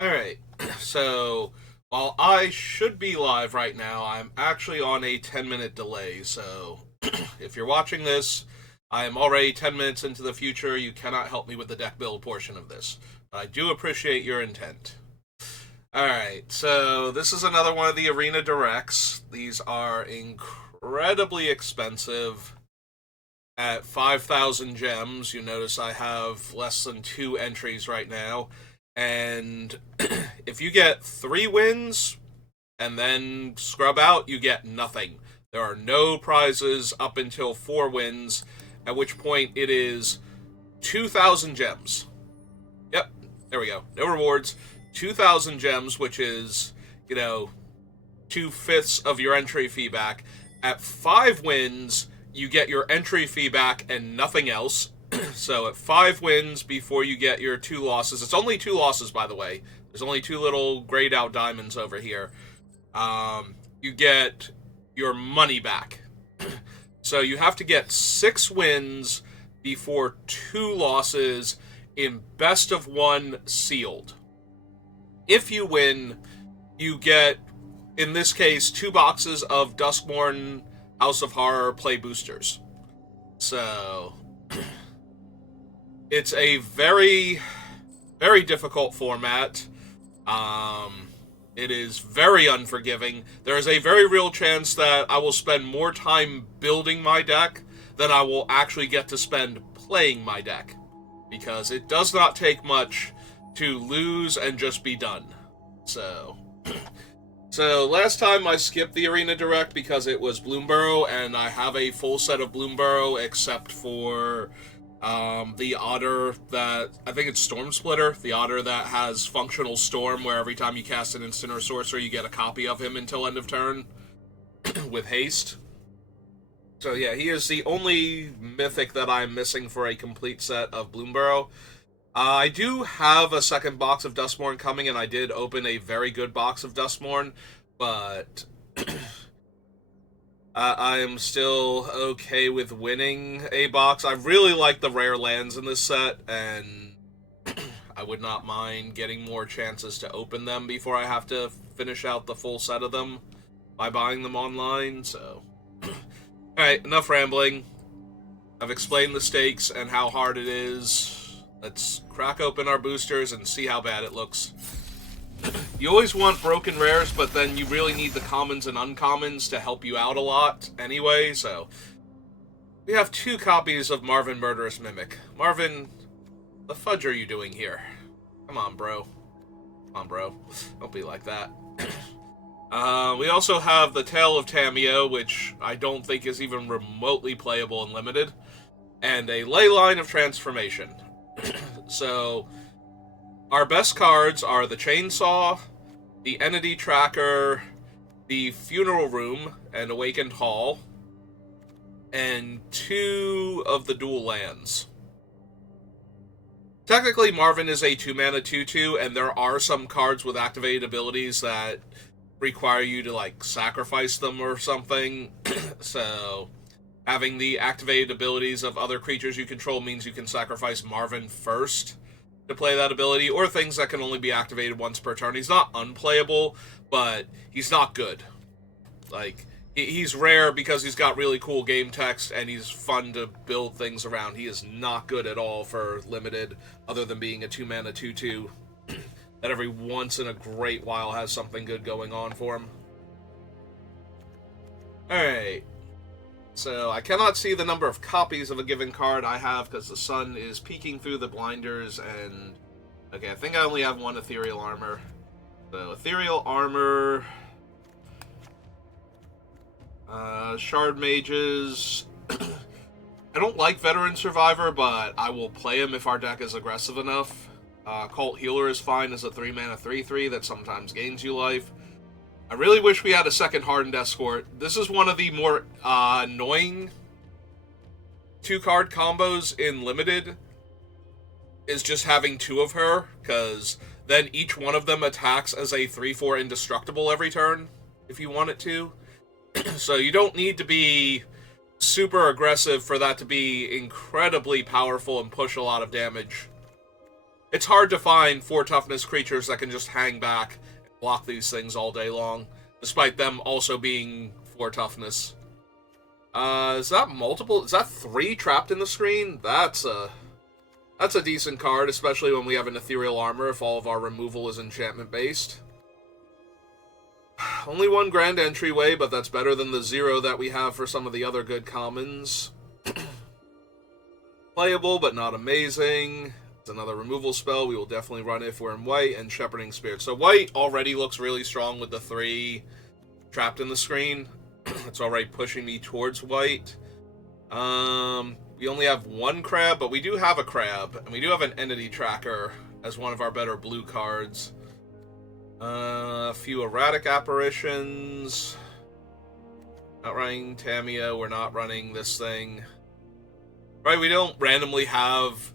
Alright, so while I should be live right now, I'm actually on a 10-minute delay, so if you're watching this, I am already 10 minutes into the future. You cannot help me with the deck build portion of this. But I do appreciate your intent. Alright, so this is another one of the Arena Directs. These are incredibly expensive. At 5,000 gems, you notice I have less than 2 entries right now. And if you get 3 wins and then scrub out, you get nothing. There are no prizes up until 4 wins, at which point it is 2,000 gems. Yep, there we go. No rewards. 2,000 gems, which is, 2/5 of your entry fee back. At 5 wins, you get your entry fee back and nothing else. So at 5 wins before you get your 2 losses. It's only 2 losses, by the way. There's only 2 little grayed out diamonds over here. You get your money back. So you have to get 6 wins before 2 losses in best of 1 sealed. If you win, you get, in this case, 2 boxes of Duskmourn House of Horror play boosters. So it's a very, very difficult format. It is very unforgiving. There is a very real chance that I will spend more time building my deck than I will actually get to spend playing my deck. Because it does not take much to lose and just be done. So last time I skipped the Arena Direct because it was Bloomburrow, and I have a full set of Bloomburrow except for the otter that, I think it's Storm Splitter, the otter that has functional storm where every time you cast an instant or sorcery you get a copy of him until end of turn with haste. So yeah, he is the only mythic that I'm missing for a complete set of Bloomburrow. I do have a second box of Duskmourn coming, and I did open a very good box of Duskmourn, but I am still okay with winning a box. I really like the rare lands in this set, and I would not mind getting more chances to open them before I have to finish out the full set of them by buying them online, so... Alright, enough rambling. I've explained the stakes and how hard it is. Let's crack open our boosters and see how bad it looks. You always want broken rares, but then you really need the commons and uncommons to help you out a lot anyway, so... We have 2 copies of Marvin Murderous Mimic. Marvin, the fudge are you doing here? Come on, bro. Come on, bro. Don't be like that. We also have the Tale of Tamio, which I don't think is even remotely playable in Limited, and a Leyline of Transformation. So, our best cards are the Chainsaw, the Entity Tracker, the Funeral Room, and Awakened Hall, and 2 of the dual lands. Technically, Marvin is a 2-mana 2/2, and there are some cards with activated abilities that require you to, like, sacrifice them or something. So having the activated abilities of other creatures you control means you can sacrifice Marvin first to play that ability, or things that can only be activated once per turn. He's not unplayable, but he's not good. Like, he's rare because he's got really cool game text, and he's fun to build things around. He is not good at all for Limited, other than being a 2-mana 2/2 that every once in a great while has something good going on for him. Alright. So, I cannot see the number of copies of a given card I have because the sun is peeking through the blinders, and... Okay, I think I only have 1 Ethereal Armor. So, Ethereal Armor... Shard Mages... I don't like Veteran Survivor, but I will play him if our deck is aggressive enough. Cult Healer is fine as a 3-mana 3/3 that sometimes gains you life. I really wish we had a second Hardened Escort. This is one of the more annoying 2-card combos in Limited, is just having 2 of her, because then each one of them attacks as a 3/4 indestructible every turn, if you want it to. So you don't need to be super aggressive for that to be incredibly powerful and push a lot of damage. It's hard to find 4 toughness creatures that can just hang back and block these things all day long, despite them also being 4 toughness. Is that multiple? Is that 3 trapped in the screen? That's a decent card, especially when we have an ethereal armor if all of our removal is enchantment based. Only 1 grand entryway, but that's better than the 0 that we have for some of the other good commons. Playable, but not amazing. It's another removal spell. We will definitely run if we're in white, and Shepherding Spirit. So white already looks really strong with the 3 trapped in the screen. It's already pushing me towards white. We only have 1 crab, but we do have a crab, and we do have an entity tracker as one of our better blue cards. A few erratic apparitions. Not running Tamiya, we're not running this thing. Right, we don't randomly have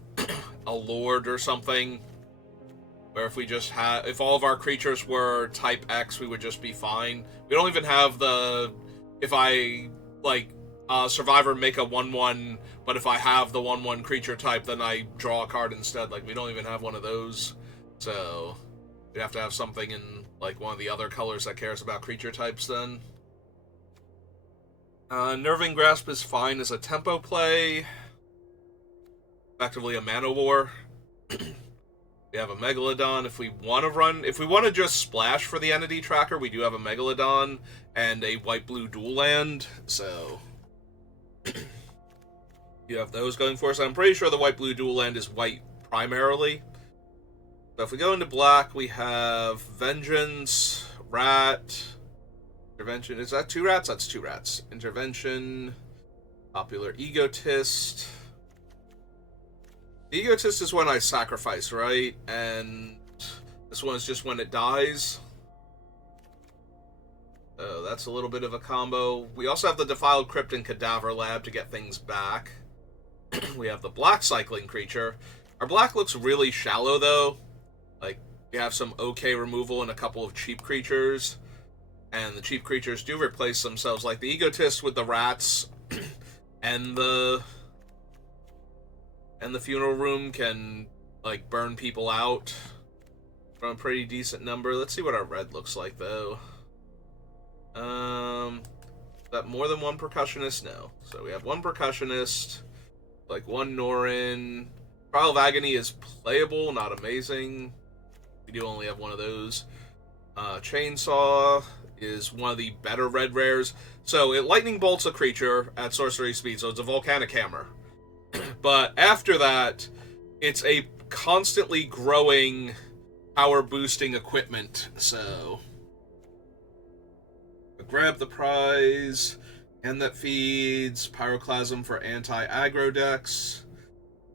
a Lord or something, where if we just had, if all of our creatures were type X, we would just be fine. We don't even have the, if I, like, Survivor make a 1/1, but if I have the 1/1 creature type, then I draw a card instead. Like, we don't even have one of those. So, we'd have to have something in, like, one of the other colors that cares about creature types then. Nerving Grasp is fine as a tempo play. Effectively a mana war. We have a Megalodon. If we want to just splash for the entity tracker, we do have a Megalodon and a white-blue dual land, so you have those going for us. I'm pretty sure the white-blue dual land is white primarily. So if we go into black, we have Vengeance, Rat, Intervention. Is that 2 rats? That's 2 rats. Intervention, Popular Egotist. The Egotist is when I sacrifice, right? And this one is just when it dies. So that's a little bit of a combo. We also have the Defiled Crypt and Cadaver Lab to get things back. We have the black cycling creature. Our black looks really shallow, though. Like, we have some okay removal and a couple of cheap creatures. And the cheap creatures do replace themselves, like the Egotist with the rats and the Funeral Room can, like, burn people out from a pretty decent number. Let's see what our red looks like, though. That more than 1 percussionist? No. So we have 1 percussionist, like 1 Norin. Trial of Agony is playable, not amazing. We do only have 1 of those. Chainsaw is one of the better red rares. So it lightning bolts a creature at sorcery speed, so it's a volcanic hammer. But after that, it's a constantly growing power boosting equipment, so grab the prize, and that feeds Pyroclasm for anti-aggro decks,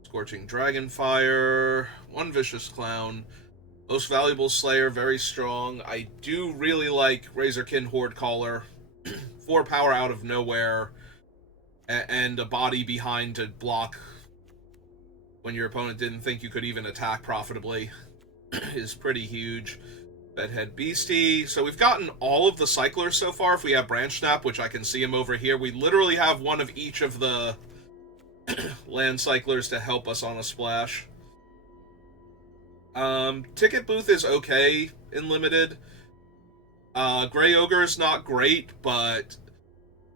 Scorching Dragonfire, 1 Vicious Clown, Most Valuable Slayer, very strong. I do really like Razorkin Horde Caller, 4 power out of nowhere, and a body behind to block when your opponent didn't think you could even attack profitably is pretty huge. Bedhead Beastie. So we've gotten all of the cyclers so far. If we have Branch Snap, which I can see him over here, we literally have 1 of each of the land cyclers to help us on a splash. Ticket Booth is okay in limited. Grey Ogre is not great, but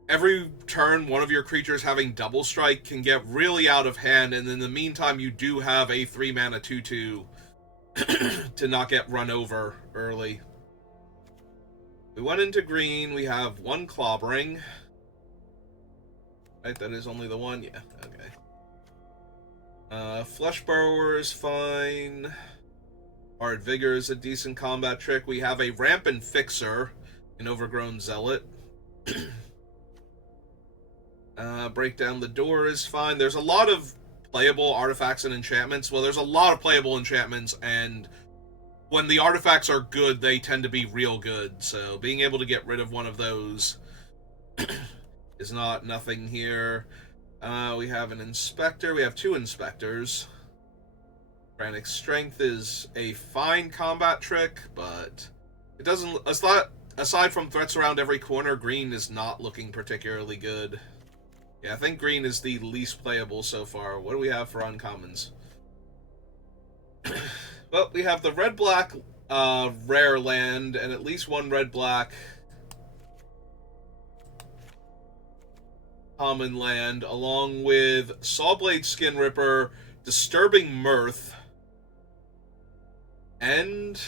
every turn, one of your creatures having double strike can get really out of hand, and in the meantime, you do have a 3-mana 2/2 to not get run over early. We went into green. We have 1 Clobbering. Right, that is only the 1? Yeah, okay. Flesh Burrower is fine. Hard Vigor is a decent combat trick. We have a Rampant Fixer, an Overgrown Zealot. Break Down the Door is fine. There's a lot of playable artifacts and enchantments. Well, there's a lot of playable enchantments, and when the artifacts are good, they tend to be real good. So being able to get rid of one of those is nothing here. We have an Inspector. We have 2 Inspectors. Frantic Strength is a fine combat trick, but it doesn't... Aside from threats around every corner, green is not looking particularly good. Yeah, I think green is the least playable so far. What do we have for uncommons? Well, we have the red-black rare land and at least one red-black common land, along with Sawblade Skin Ripper, Disturbing Mirth, and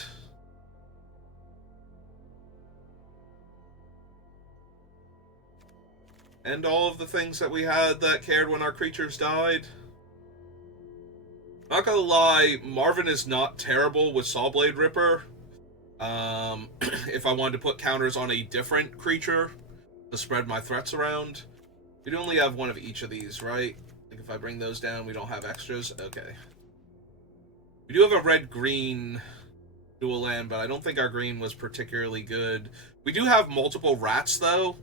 all of the things that we had that cared when our creatures died. Not gonna lie, Marvin is not terrible with Sawblade Ripper. If I wanted to put counters on a different creature to spread my threats around. We do only have one of each of these, right? Like if I bring those down, we don't have extras? Okay. We do have a red-green dual land, but I don't think our green was particularly good. We do have multiple rats, though.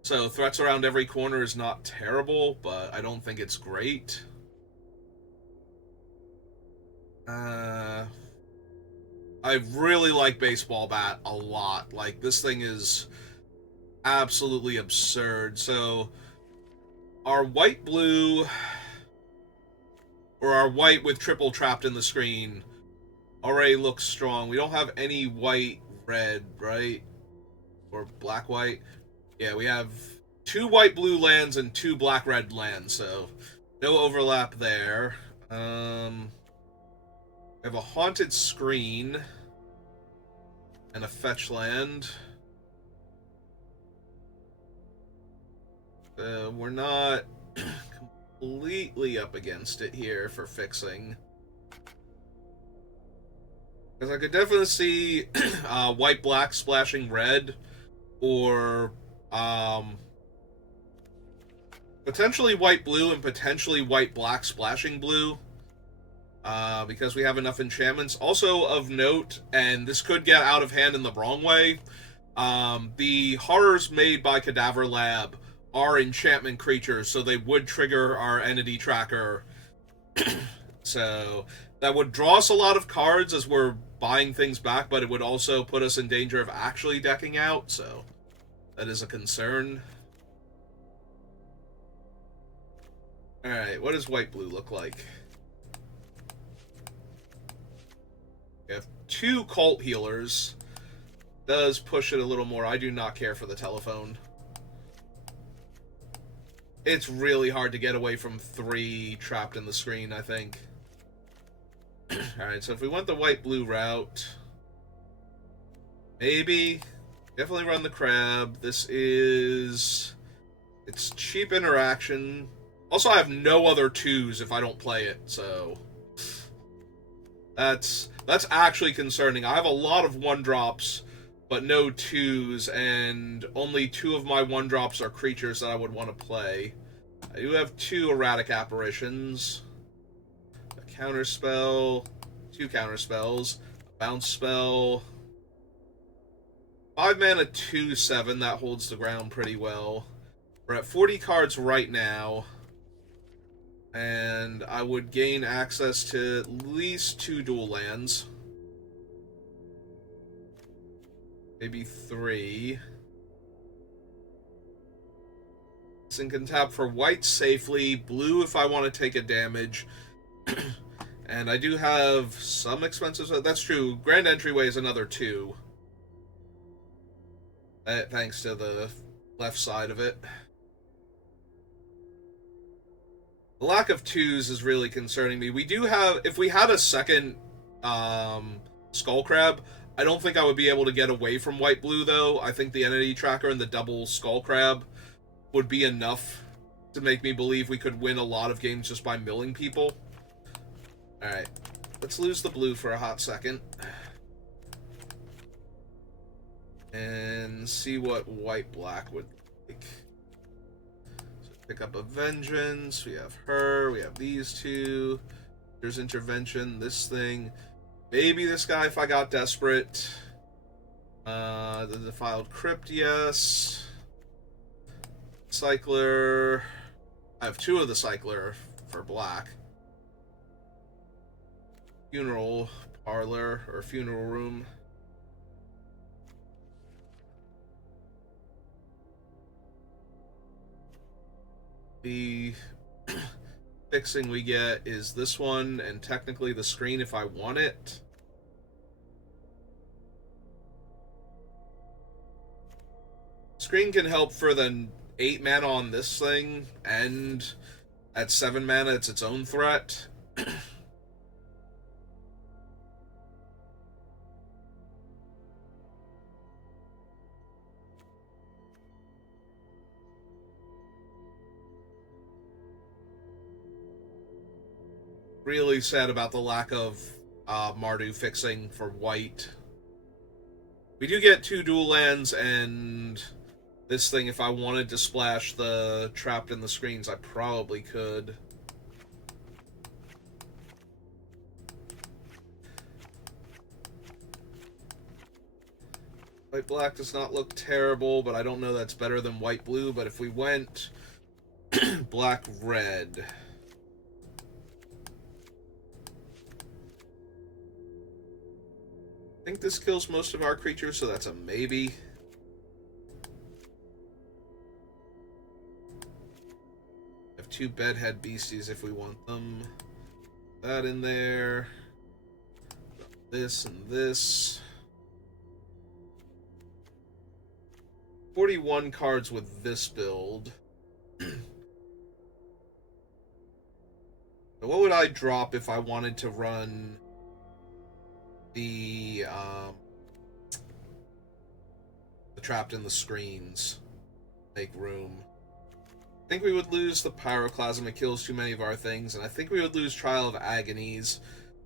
So threats around every corner is not terrible, but I don't think it's great. I really like Baseball Bat a lot. Like, this thing is absolutely absurd. So, our white-blue, or our white with triple trapped in the screen, already looks strong. We don't have any white-red, right? Or black-white. Yeah, we have 2 white-blue lands and 2 black-red lands, so no overlap there. We have a Haunted Screen and a fetch land. We're not completely up against it here for fixing. Because I could definitely see white-black splashing red, or potentially white-blue and potentially white-black splashing blue. Because we have enough enchantments. Also of note, and this could get out of hand in the wrong way, the horrors made by Cadaver Lab are enchantment creatures, so they would trigger our entity tracker. So that would draw us a lot of cards as we're buying things back, but it would also put us in danger of actually decking out, so that is a concern. Alright, what does white-blue look like? We have 2 Cult Healers. Does push it a little more. I do not care for the telephone. It's really hard to get away from 3 trapped in the screen, I think. Alright, so if we went the white-blue route, maybe. Definitely run the crab. This is... It's cheap interaction. Also, I have no other 2s if I don't play it, so... That's actually concerning. I have a lot of 1-drops, but no 2s, and only 2 of my 1-drops are creatures that I would want to play. I do have 2 Erratic Apparitions, a counterspell, 2 counterspells, a bounce spell, 5 mana 2/7, that holds the ground pretty well. We're at 40 cards right now, and I would gain access to at least 2 dual lands. Maybe 3. And can tap for white safely, blue if I want to take a damage. And I do have some expenses. That's true. Grand Entryway is another 2. Thanks to the left side of it. The lack of 2s is really concerning me. We do have... If we had a second Skull Crab, I don't think I would be able to get away from white-blue, though. I think the Entity Tracker and the double Skull Crab would be enough to make me believe we could win a lot of games just by milling people. Alright, let's lose the blue for a hot second. And see what white-black would like. So pick up a Vengeance, we have her, we have these 2. There's Intervention, this thing. Maybe this guy if I got desperate. The Defiled Crypt, yes. Cycler. I have 2 of the Cycler for black. Funeral Parlor, or Funeral Room. I fixing we get is this one, and technically the screen if I want it. Screen can help for the 8 mana on this thing, and at 7 mana it's its own threat. Really sad about the lack of Mardu fixing for white. We do get 2 dual lands, and this thing, if I wanted to splash the Trapped in the Screens, I probably could. White-black does not look terrible, but I don't know that's better than white-blue. But if we went black-red... I think this kills most of our creatures, so that's a maybe. Have 2 bedhead beasties if we want them. That in there. This and this. 41 cards with this build. What would I drop if I wanted to run the Trapped in the Screens? Make room. I think we would lose the Pyroclasm. It kills too many of our things, and I think we would lose Trial of Agonies,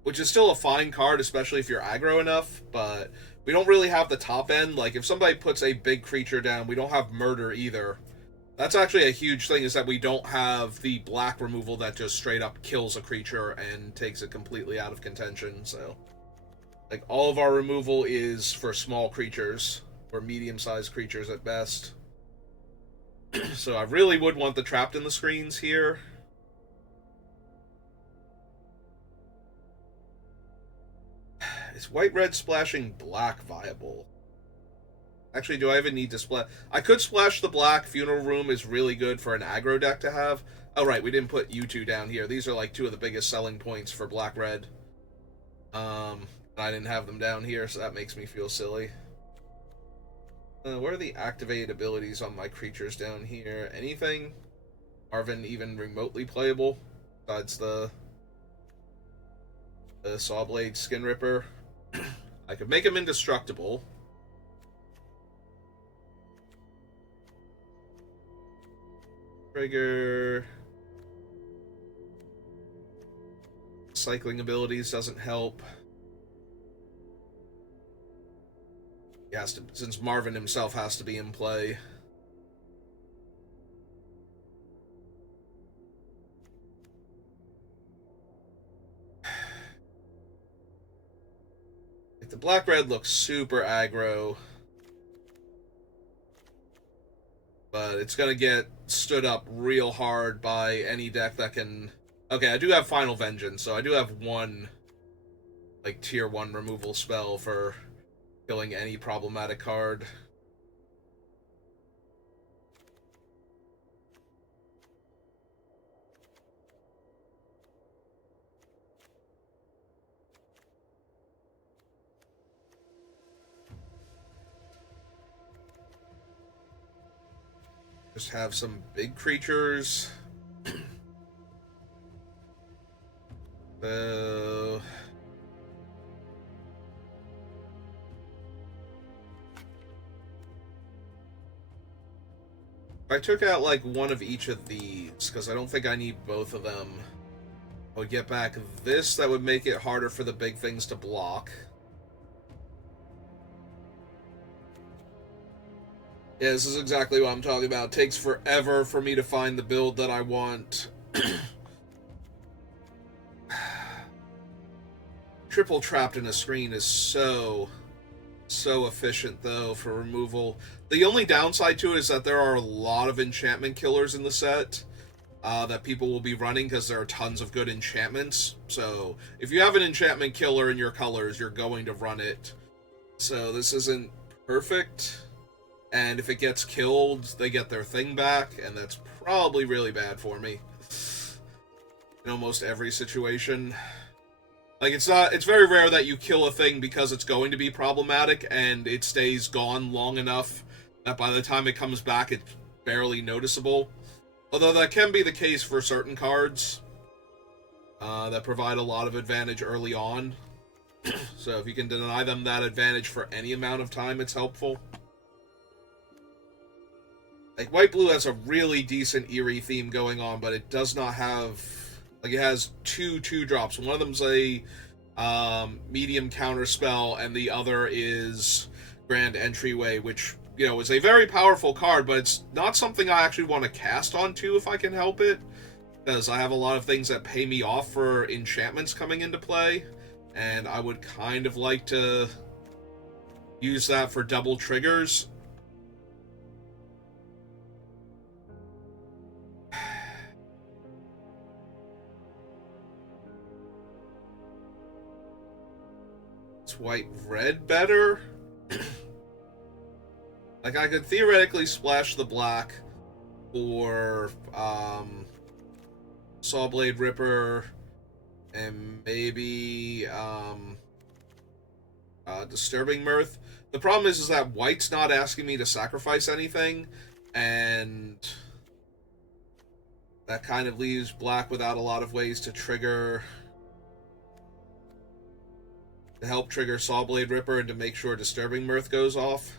which is still a fine card, especially if you're aggro enough, but we don't really have the top end. Like, if somebody puts a big creature down, we don't have Murder either. That's actually a huge thing, is that we don't have the black removal that just straight up kills a creature and takes it completely out of contention, so... Like, all of our removal is for small creatures, or medium-sized creatures at best. So I really would want the Trapped in the Screens here. Is white-red splashing black viable? Actually, do I even need to splash? I could splash the black. Funeral Room is really good for an aggro deck to have. Oh, right, we didn't put you 2 down here. These are, like, 2 of the biggest selling points for black-red. I didn't have them down here, so that makes me feel silly. Where are the activated abilities on my creatures down here? Anything? Marvin even remotely playable? Besides the Sawblade Skin Ripper? I could make him indestructible. Trigger. Cycling abilities doesn't help. He has to, since Marvin himself has to be in play. Like, the black-red looks super aggro, but it's gonna get stood up real hard by any deck that can... Okay, I do have Final Vengeance, so I do have 1, like, tier 1 removal spell for killing any problematic card. Just have some big creatures. I took out, like, 1 of each of these, because I don't think I need both of them. I would get back this, that would make it harder for the big things to block. Yeah, this is exactly what I'm talking about. It takes forever for me to find the build that I want. Triple Trapped in a Screen is so efficient, though, for removal. The only downside to it is that there are a lot of enchantment killers in the set that people will be running, because there are tons of good enchantments. So if you have an enchantment killer in your colors, you're going to run it. So this isn't perfect, and if it gets killed, they get their thing back, and that's probably really bad for me. in almost every situation. Like, it's very rare that you kill a thing because it's going to be problematic and it stays gone long enough that by the time it comes back, it's barely noticeable. Although that can be the case for certain cards that provide a lot of advantage early on. So if you can deny them that advantage for any amount of time, it's helpful. Like, White-Blue has a really decent Eerie theme going on, but it does not have... Like, it has two 2-drops. One of them's a medium counter spell, and the other is Grand Entryway, which, you know, is a very powerful card, but it's not something I actually want to cast onto if I can help it, because I have a lot of things that pay me off for enchantments coming into play, and I would kind of like to use that for double triggers. Is white-red better? Like, I could theoretically splash the black for Sawblade Ripper and maybe Disturbing Mirth. The problem is that white's not asking me to sacrifice anything, and that kind of leaves black without a lot of ways to trigger... to help trigger Sawblade Ripper and to make sure Disturbing Mirth goes off.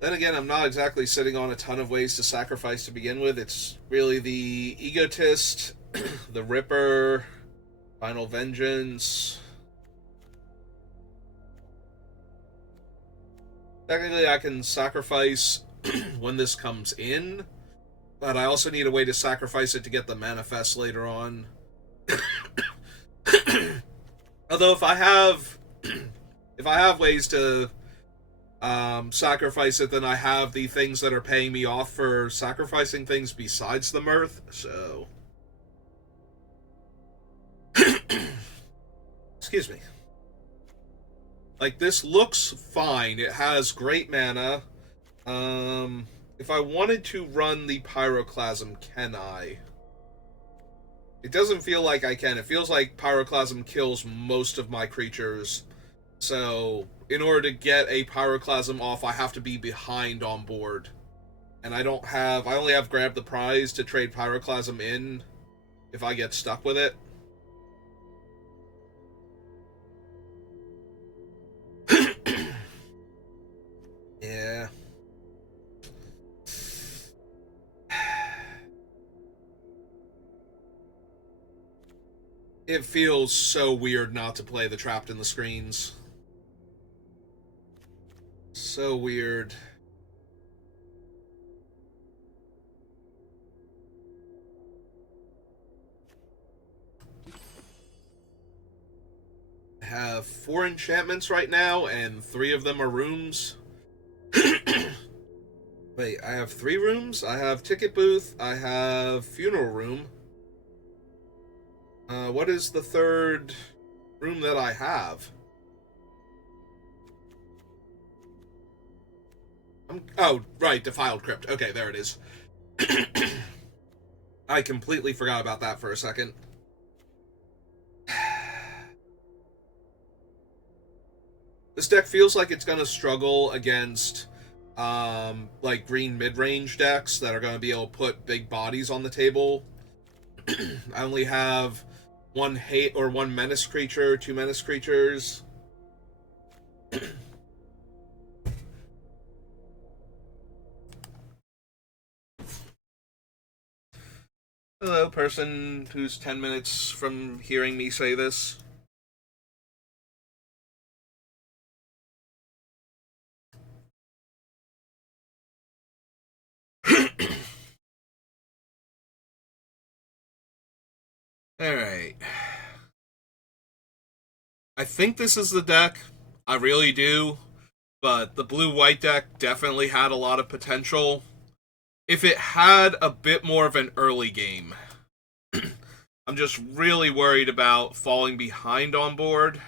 Then again, I'm not exactly sitting on a ton of ways to sacrifice to begin with. It's really the Egotist, the Ripper, Final Vengeance. Technically, I can sacrifice when this comes in, but I also need a way to sacrifice it to get the Manifest later on. Although if I have ways to sacrifice it, then I have the things that are paying me off for sacrificing things besides the Mirth, so... Excuse me. Like, this looks fine. It has great mana. If I wanted to run the Pyroclasm, can I? It doesn't feel like I can. It feels like Pyroclasm kills most of my creatures. So, in order to get a Pyroclasm off, I have to be behind on board. And I only have Grab the Prize to trade Pyroclasm in if I get stuck with it. Yeah. It feels so weird not to play the Trapped in the Screens. So weird. I have 4 enchantments right now, and 3 of them are rooms. Wait, I have 3 rooms? I have Ticket Booth, I have Funeral Room. What is the 3rd room that I have? Oh, right, Defiled Crypt. Okay, there it is. I completely forgot about that for a second. This deck feels like it's gonna struggle against, like, green mid-range decks that are gonna be able to put big bodies on the table. I only have 1 hate or 1 menace creature, 2 menace creatures. Hello, person who's 10 minutes from hearing me say this. Alright. I think this is the deck. I really do. But the blue-white deck definitely had a lot of potential. If it had a bit more of an early game. I'm just really worried about falling behind on board.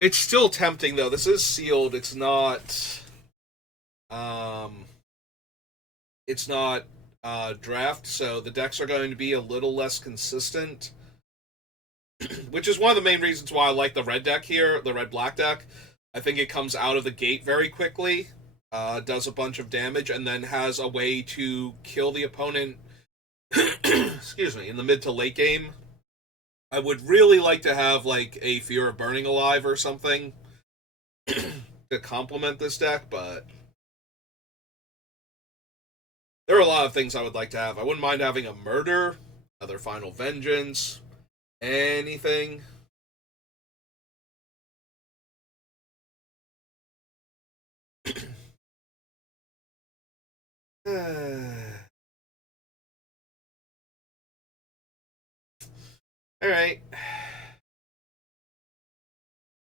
It's still tempting, though. This is sealed. It's not... Um, it's not draft, so the decks are going to be a little less consistent, which is one of the main reasons why I like the red deck here, the red-black deck. I think it comes out of the gate very quickly, does a bunch of damage, and then has a way to kill the opponent, excuse me, in the mid to late game. I would really like to have, like, a Fear of Burning Alive or something to complement this deck, but there are a lot of things I would like to have. I wouldn't mind having a Murder, another Final Vengeance, anything. Alright.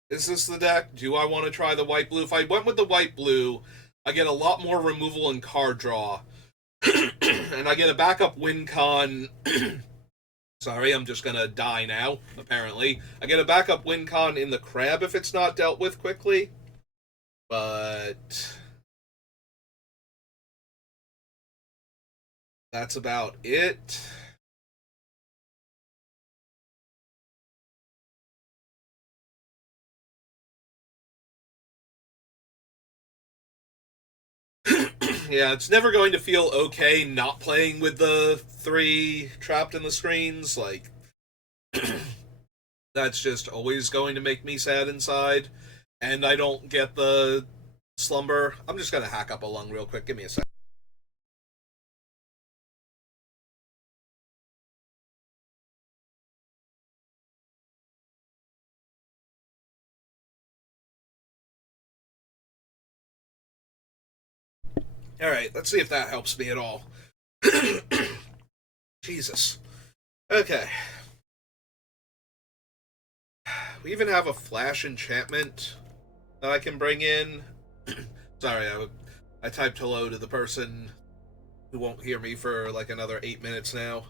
Is this the deck? Do I want to try the white-blue? If I went with the white-blue, I get a lot more removal and card draw. And I get a backup win con. Sorry, I'm just gonna die now, apparently. I get a backup win con in the crab if it's not dealt with quickly. But that's about it. Yeah, it's never going to feel okay not playing with the 3 trapped in the screens. Like, that's just always going to make me sad inside. And I don't get the slumber. I'm just gonna hack up a lung real quick. Give me a sec. Alright, let's see if that helps me at all. Jesus. Okay. We even have a flash enchantment that I can bring in. Sorry, I typed hello to the person who won't hear me for like another 8 minutes now.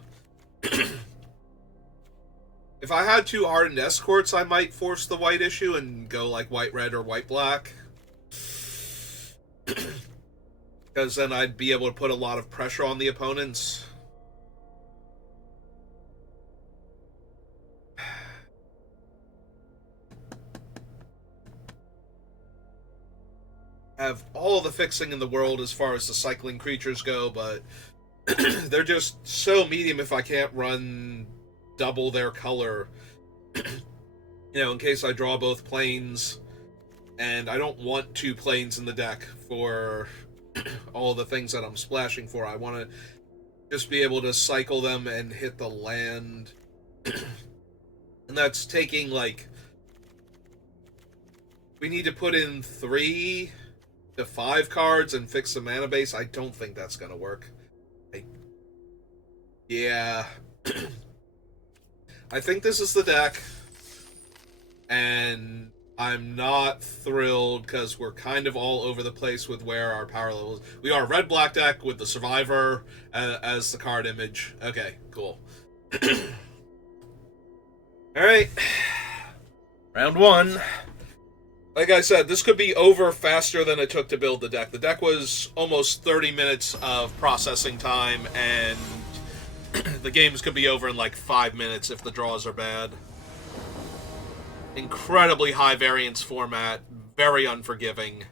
If I had 2 hardened escorts, I might force the white issue and go like white-red or white-black. Because then I'd be able to put a lot of pressure on the opponents. Have all the fixing in the world as far as the cycling creatures go, but they're just so medium if I can't run double their color. You know, in case I draw both planes, and I don't want 2 planes in the deck for all the things that I'm splashing for. I want to just be able to cycle them and hit the land. And that's taking, like... We need to put in 3 to 5 cards and fix the mana base. I don't think that's going to work. Yeah. I think this is the deck. And I'm not thrilled because we're kind of all over the place with where our power levels. We are a red-black deck with the Survivor as the card image. Okay, cool. Alright. Round 1. Like I said, this could be over faster than it took to build the deck. The deck was almost 30 minutes of processing time, and the games could be over in like 5 minutes if the draws are bad. Incredibly high variance format, very unforgiving.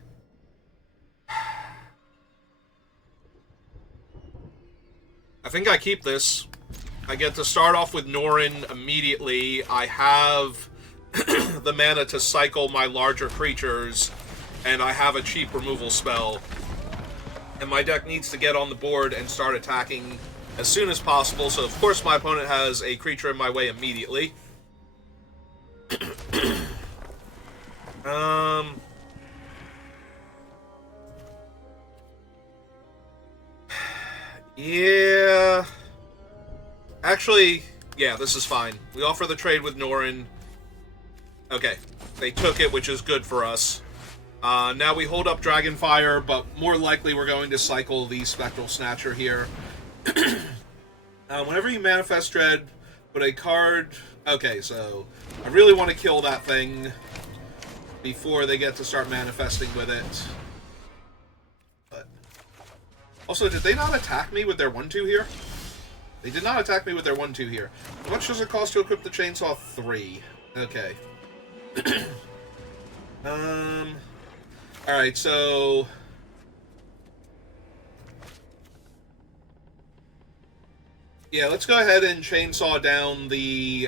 I think I keep this. I get to start off with Norrin immediately. I have the mana to cycle my larger creatures, and I have a cheap removal spell. And my deck needs to get on the board and start attacking as soon as possible, so of course my opponent has a creature in my way immediately. Yeah. Actually, yeah, this is fine. We offer the trade with Norrin. Okay, they took it, which is good for us. Now we hold up Dragonfire, but more likely we're going to cycle the Spectral Snatcher here. Whenever you manifest Dread, put a card... Okay, so I really want to kill that thing before they get to start manifesting with it. Also, did they not attack me with their 1-2 here? They did not attack me with their 1-2 here. How much does it cost to equip the chainsaw? 3. Okay. Alright, so... yeah, let's go ahead and chainsaw down the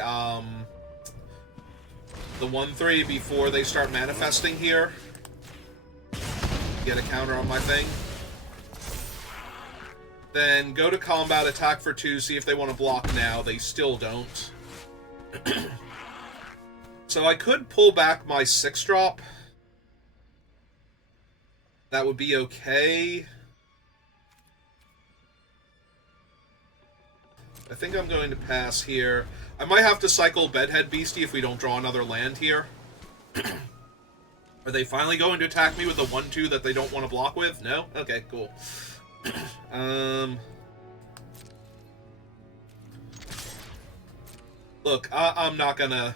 1-3 before they start manifesting here. Get a counter on my thing. Then go to combat, attack for 2, see if they want to block now. They still don't. So I could pull back my 6-drop. That would be okay. I think I'm going to pass here. I might have to cycle Bedhead Beastie if we don't draw another land here. Are they finally going to attack me with the 1-2 that they don't want to block with? No? Okay, cool. Look, I'm not gonna...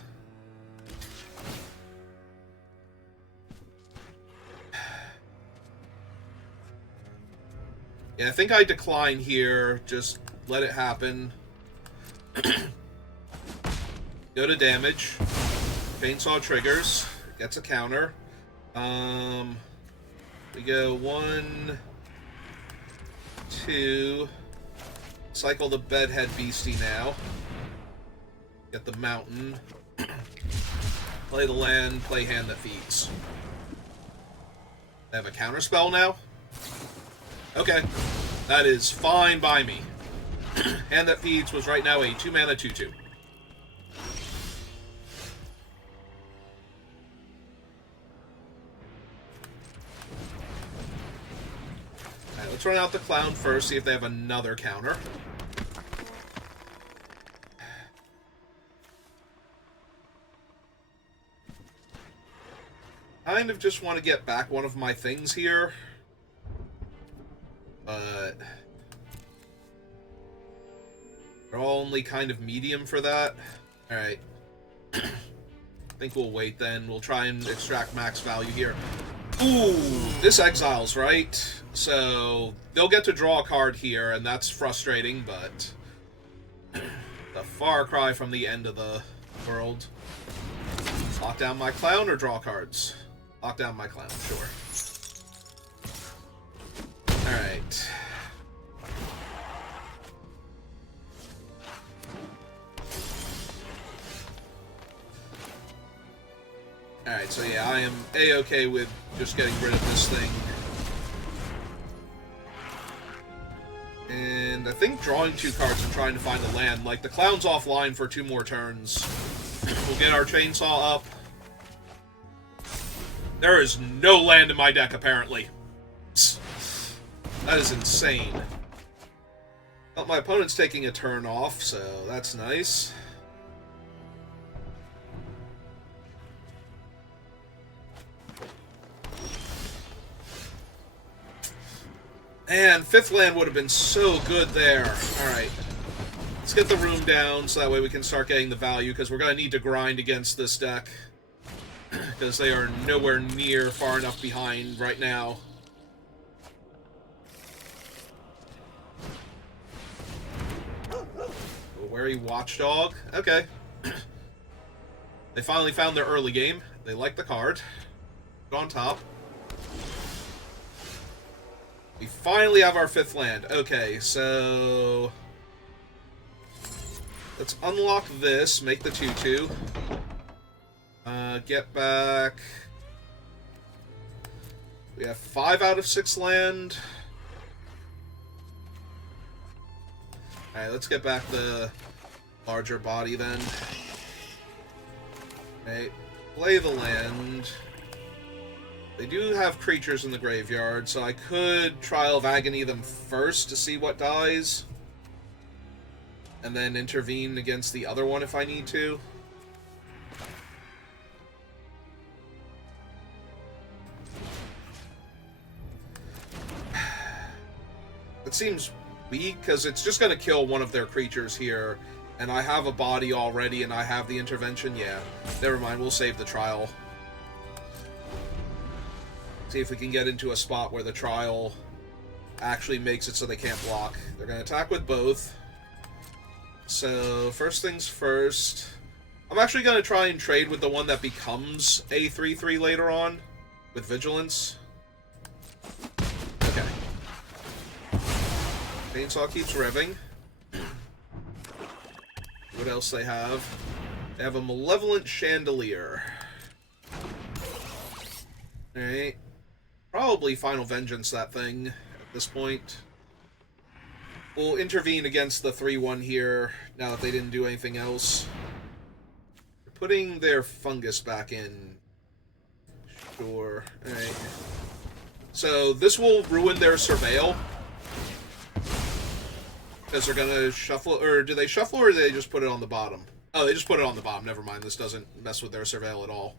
yeah, I think I decline here. Just let it happen. Go to damage. Chainsaw triggers. Gets a counter. We go 1, 2. Cycle the Bedhead Beastie now. Get the mountain. Play the land, play hand that feeds. They have a counter spell now? Okay. That is fine by me. Hand that feeds was right now a 2-mana 2-2. Alright, let's run out the clown first, see if they have another counter. Kind of just want to get back one of my things here. But they're all only kind of medium for that. Alright. I think we'll wait then. We'll try and extract max value here. Ooh, this exiles, right? So they'll get to draw a card here, and that's frustrating, but the far cry from the end of the world. Lock down my clown or draw cards? Lock down my clown, sure. Alright. Alright, so yeah, I am A-okay with just getting rid of this thing. And I think drawing 2 cards and trying to find a land. Like, the clown's offline for 2 more turns. We'll get our chainsaw up. There is no land in my deck, apparently. That is insane. Well, my opponent's taking a turn off, so that's nice. Man, 5th land would have been so good there. Alright. Let's get the room down so that way we can start getting the value, because we're going to need to grind against this deck. Because they are nowhere near far enough behind right now. A wary watchdog. Okay. They finally found their early game. They like the card. Go on top. We finally have our 5th land. Okay, so let's unlock this, make the 2-2. Get back. We have 5 out of 6 land. Alright, let's get back the larger body then. Okay, play the land. They do have creatures in the graveyard, so I could Trial of Agony them first to see what dies. And then intervene against the other one if I need to. It seems weak, because it's just going to kill one of their creatures here. And I have a body already, and I have the intervention. Yeah, never mind, we'll save the trial. See if we can get into a spot where the trial actually makes it so they can't block. They're going to attack with both. So, first things first. I'm actually going to try and trade with the one that becomes a 3/3 later on. With Vigilance. Okay. Chainsaw keeps revving. What else they have? They have a Malevolent Chandelier. Alright. Probably Final Vengeance that thing at this point. We'll intervene against the 3/1 here, now that they didn't do anything else. They're putting their Fungus back in. Sure. Alright. So, this will ruin their Surveil. Because they're gonna shuffle, or do they shuffle, or do they just put it on the bottom? Oh, they just put it on the bottom, never mind. This doesn't mess with their Surveil at all.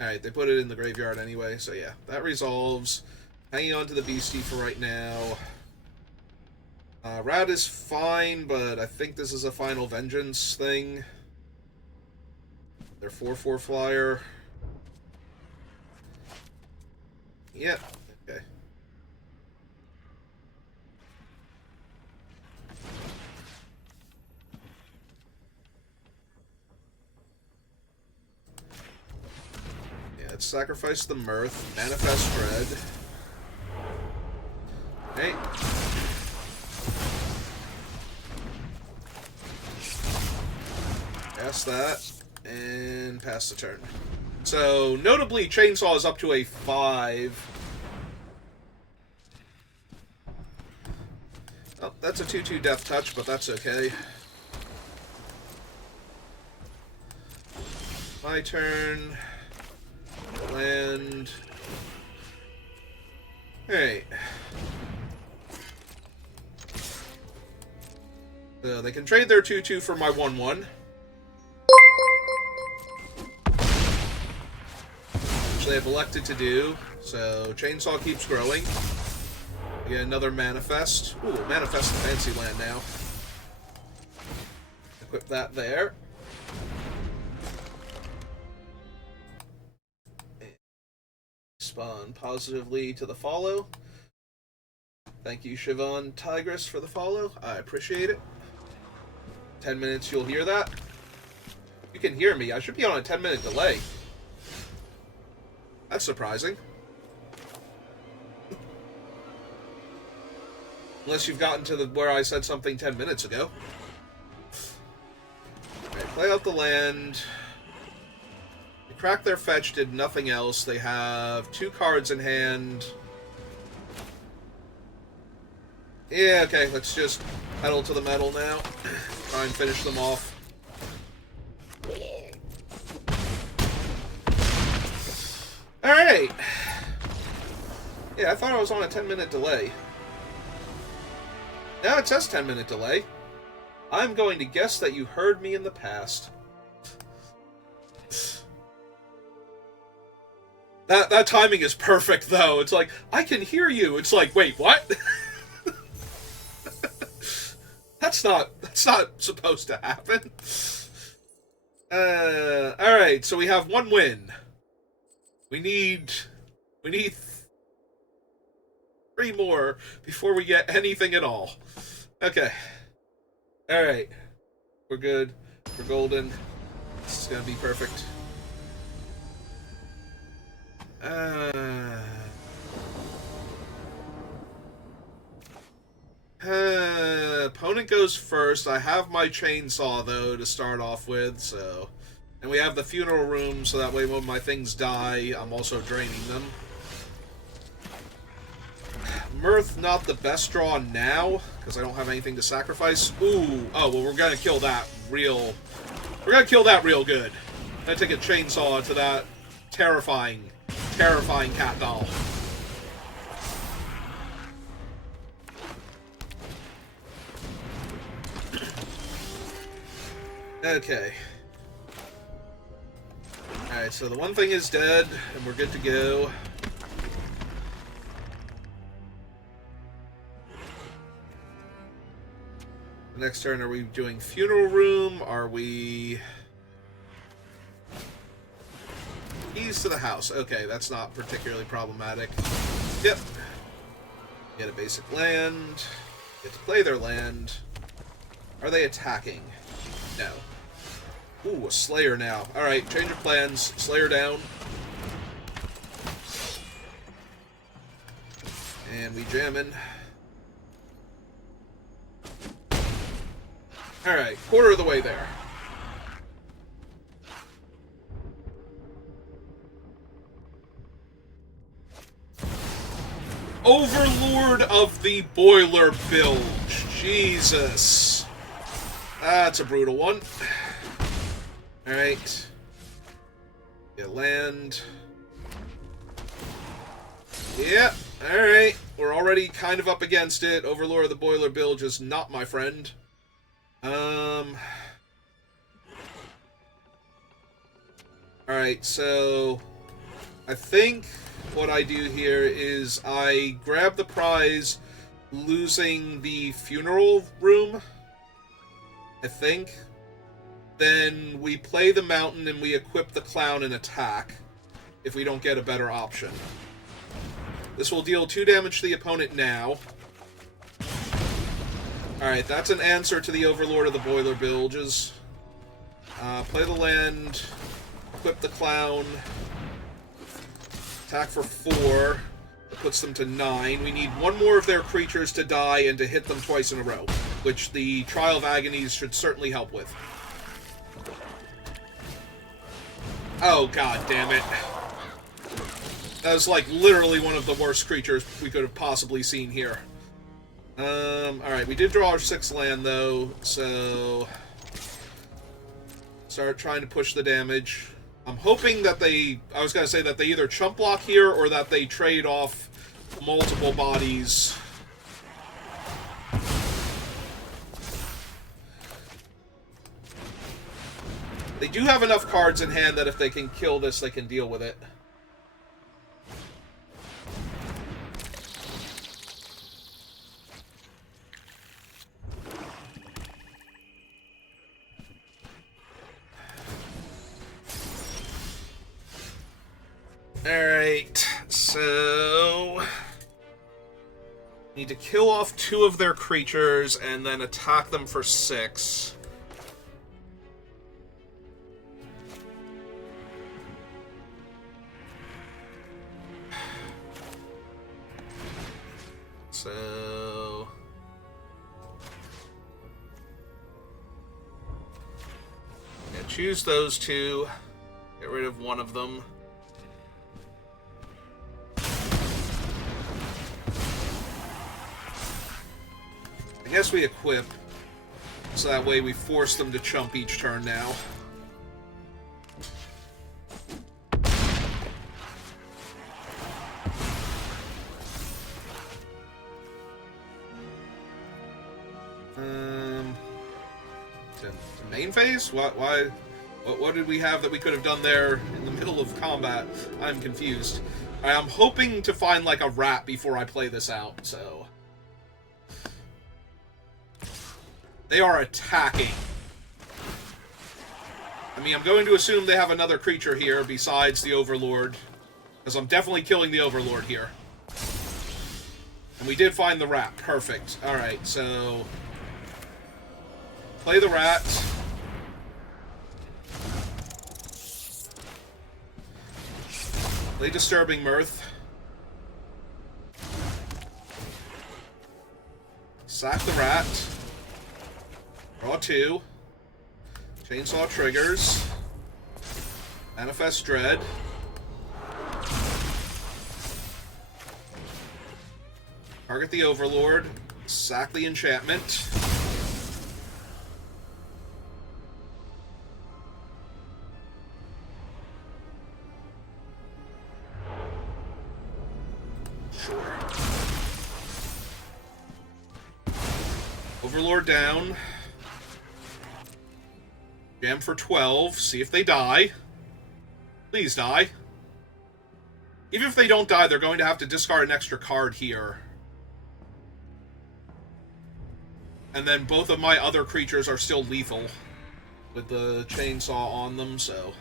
Alright, they put it in the graveyard anyway, so yeah. That resolves. Hanging on to the Beastie for right now. Rat is fine, but I think this is a Final Vengeance thing. Their 4/4 flyer. Yep, okay. Yeah, let's sacrifice the Mirth. Manifest Dread. Okay. Pass that, and pass the turn. So, notably, Chainsaw is up to a 5. Oh, that's a 2/2 Death Touch, but that's okay. My turn. Land. Alright. So, they can trade their 2/2 for my 1/1. They have elected to do, so Chainsaw keeps growing. We get another Manifest. Ooh, Manifest the fancy land now. Equip that there. And spawn positively to the follow. Thank you, Siobhan Tigress, for the follow. I appreciate it. 10 minutes, you'll hear that. You can hear me. I should be on a 10-minute delay. That's surprising. Unless you've gotten to where I said something 10 minutes ago. Okay, play out the land. They cracked their fetch, did nothing else. They have 2 cards in hand. Yeah, okay, let's just pedal to the metal now. Try and finish them off. Alright! Yeah, I thought I was on a 10-minute delay. Now it says 10-minute delay. I'm going to guess that you heard me in the past. That timing is perfect, though. It's like, I can hear you. It's like, wait, what? That's not supposed to happen. Alright, so we have 1 win. We need 3 more before we get anything at all. Okay. Alright. We're good. We're golden. This is gonna be perfect. Opponent goes first. I have my chainsaw, though, to start off with, so... And we have the funeral room, so that way when my things die, I'm also draining them. Mirth, not the best draw now, because I don't have anything to sacrifice. Ooh, oh, well, we're gonna kill that real... We're gonna kill that real good. I'm gonna take a chainsaw to that terrifying, terrifying cat doll. Okay. Alright, so the one thing is dead, and we're good to go. The next turn, are we doing Funeral Room? Are we... He's keys to the house. Okay, that's not particularly problematic. Yep. Get a basic land. Get to play their land. Are they attacking? No. Ooh, a Slayer now. Alright, change of plans. Slayer down. And we jammin'. Alright, quarter of the way there. Overlord of the Boiler Bilge. Jesus. That's a brutal one. Alright. Get land. Yep. Alright. We're already kind of up against it. Overlord of the Boiler Bilge is not my friend. Alright, so I think what I do here is I grab the prize losing the funeral room, I think. Then we play the mountain and we equip the clown and attack if we don't get a better option. This will deal 2 damage to the opponent now. Alright, that's an answer to the Overlord of the Boiler Bilges. Play the land, equip the clown, attack for 4. That puts them to 9. We need 1 more of their creatures to die and to hit them twice in a row, which the Trial of Agonies should certainly help with. Oh, god damn it. That was, like, literally one of the worst creatures we could have possibly seen here. Alright, we did draw our 6th land, though, so start trying to push the damage. I'm hoping that they... I was going to say that they either chump block here or that they trade off multiple bodies. They do have enough cards in hand that if they can kill this, they can deal with it. Alright, so... need to kill off 2 of their creatures and then attack them for 6. So... yeah, choose those 2. Get rid of 1 of them. I guess we equip, so that way we force them to chump each turn now. The main phase? What did we have that we could have done there in the middle of combat? I'm confused. I'm hoping to find, like, a rat before I play this out, so... they are attacking. I mean, I'm going to assume they have another creature here besides the Overlord, because I'm definitely killing the Overlord here. And we did find the rat. Perfect. Alright, so... play the rat. Play Disturbing Mirth. Sack the rat. Draw 2. Chainsaw triggers. Manifest Dread. Target the Overlord. Sack the enchantment. Sure. Overlord down. Jam for 12. See if they die. Please die. Even if they don't die, they're going to have to discard an extra card here. And then both of my other creatures are still lethal with the chainsaw on them, so...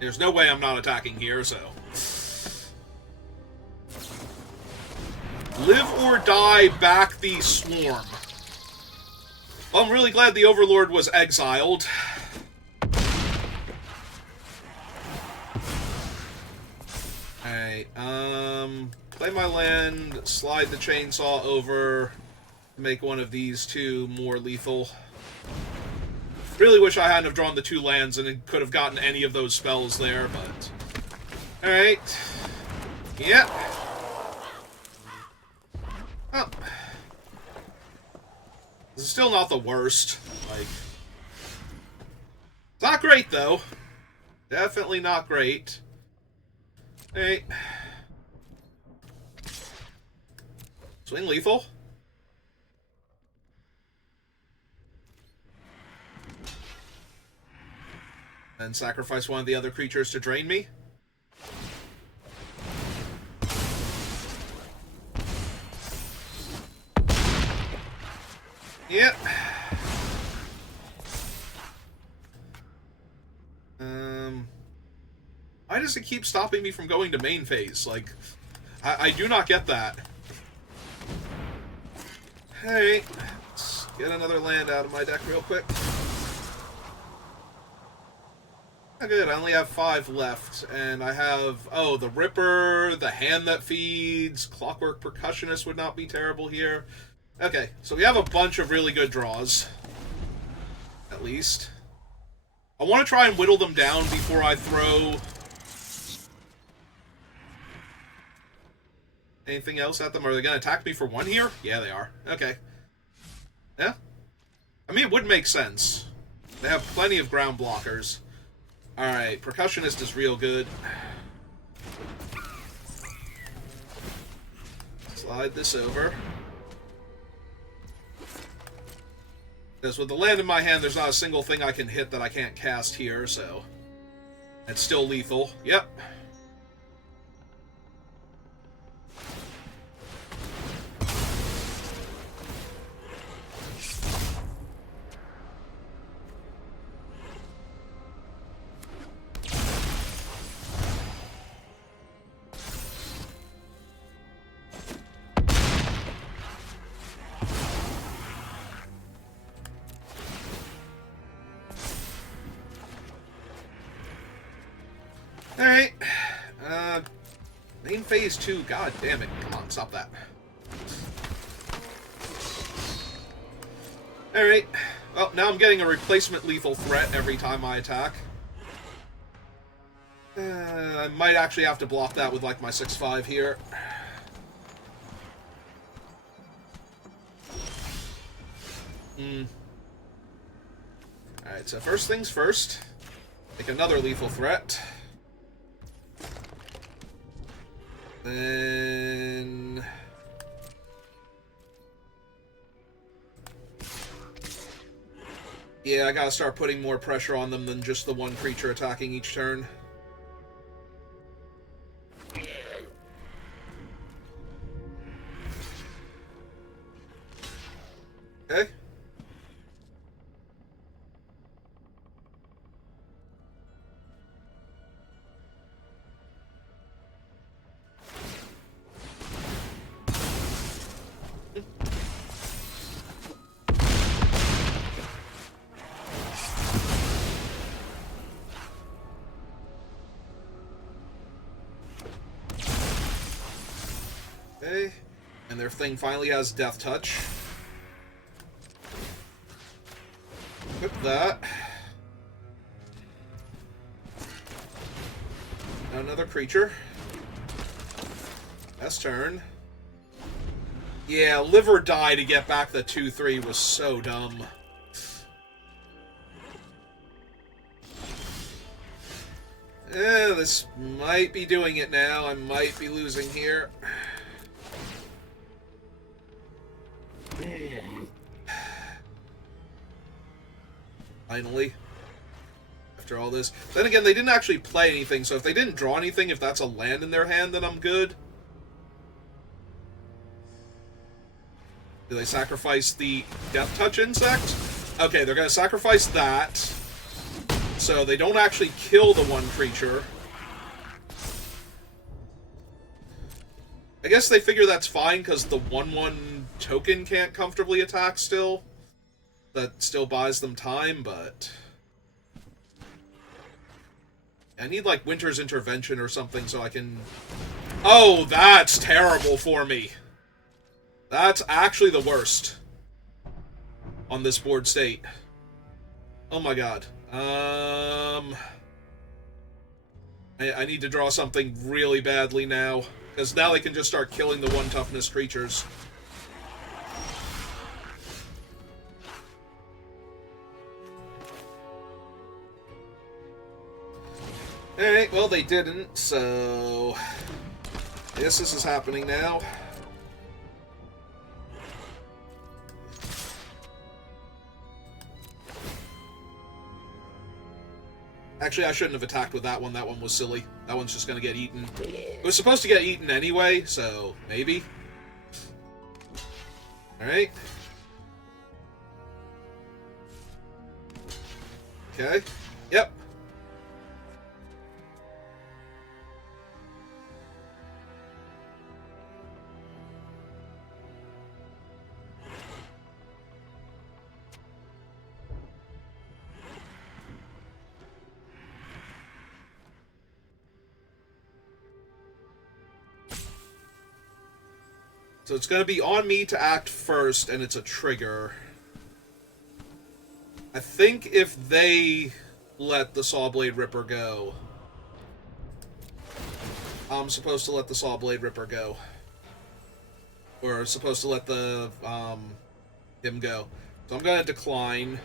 There's no way I'm not attacking here, so... Live or die, back the swarm. Well, I'm really glad the Overlord was exiled. Alright, play my land, slide the chainsaw over, make one of these two more lethal. Really wish I hadn't have drawn the 2 lands and could have gotten any of those spells there, but... Alright. Yep. Oh. This is still not the worst. Like... It's not great, though. Definitely not great. Alright. Swing lethal. And sacrifice one of the other creatures to drain me. Yep. Why does it keep stopping me from going to main phase? Like, I do not get that. Hey, let's get another land out of my deck real quick. Oh, good, I only have 5 left, and I have, oh, the Ripper, the Hand That Feeds, Clockwork Percussionist would not be terrible here. Okay, so we have a bunch of really good draws. At least. I want to try and whittle them down before I throw anything else at them. Are they going to attack me for 1 here? Yeah, they are. Okay. Yeah. I mean, it would make sense. They have plenty of ground blockers. Alright, Percussionist is real good. Slide this over. Because with the land in my hand, there's not a single thing I can hit that I can't cast here, so... It's still lethal. Yep. Alright. Main phase 2. God damn it. Come on, stop that. Alright. Well, now I'm getting a replacement lethal threat every time I attack. I might actually have to block that with, like, my 6/5 here. Alright, so first things first. Make another lethal threat. Then... Yeah, I gotta start putting more pressure on them than just the one creature attacking each turn. Okay. Okay, and their thing finally has Death Touch. Equip that. Another creature. Best turn. Yeah, live or die to get back the 2/3 was so dumb. This might be doing it now. I might be losing here. Finally. After all this. Then again, they didn't actually play anything, so if they didn't draw anything, if that's a land in their hand, then I'm good. Do they sacrifice the Death Touch insect? Okay, they're going to sacrifice that. So they don't actually kill the one creature. I guess they figure that's fine, because the 1/1 token can't comfortably attack still. That still buys them time, but... I need, like, Winter's Intervention or something so I can... Oh, that's terrible for me! That's actually the worst on this board state. Oh my god. I need to draw something really badly now. Because now they can just start killing the 1 toughness creatures. Alright, well they didn't, so... I guess this is happening now. Actually, I shouldn't have attacked with that one. That one was silly. That one's just gonna get eaten. It was supposed to get eaten anyway, so maybe. Alright. Okay. Yep. So it's going to be on me to act first, and it's a trigger. I think if they let the Sawblade Ripper go, I'm supposed to let the Sawblade Ripper go. Or supposed to let the, him go. So I'm going to decline.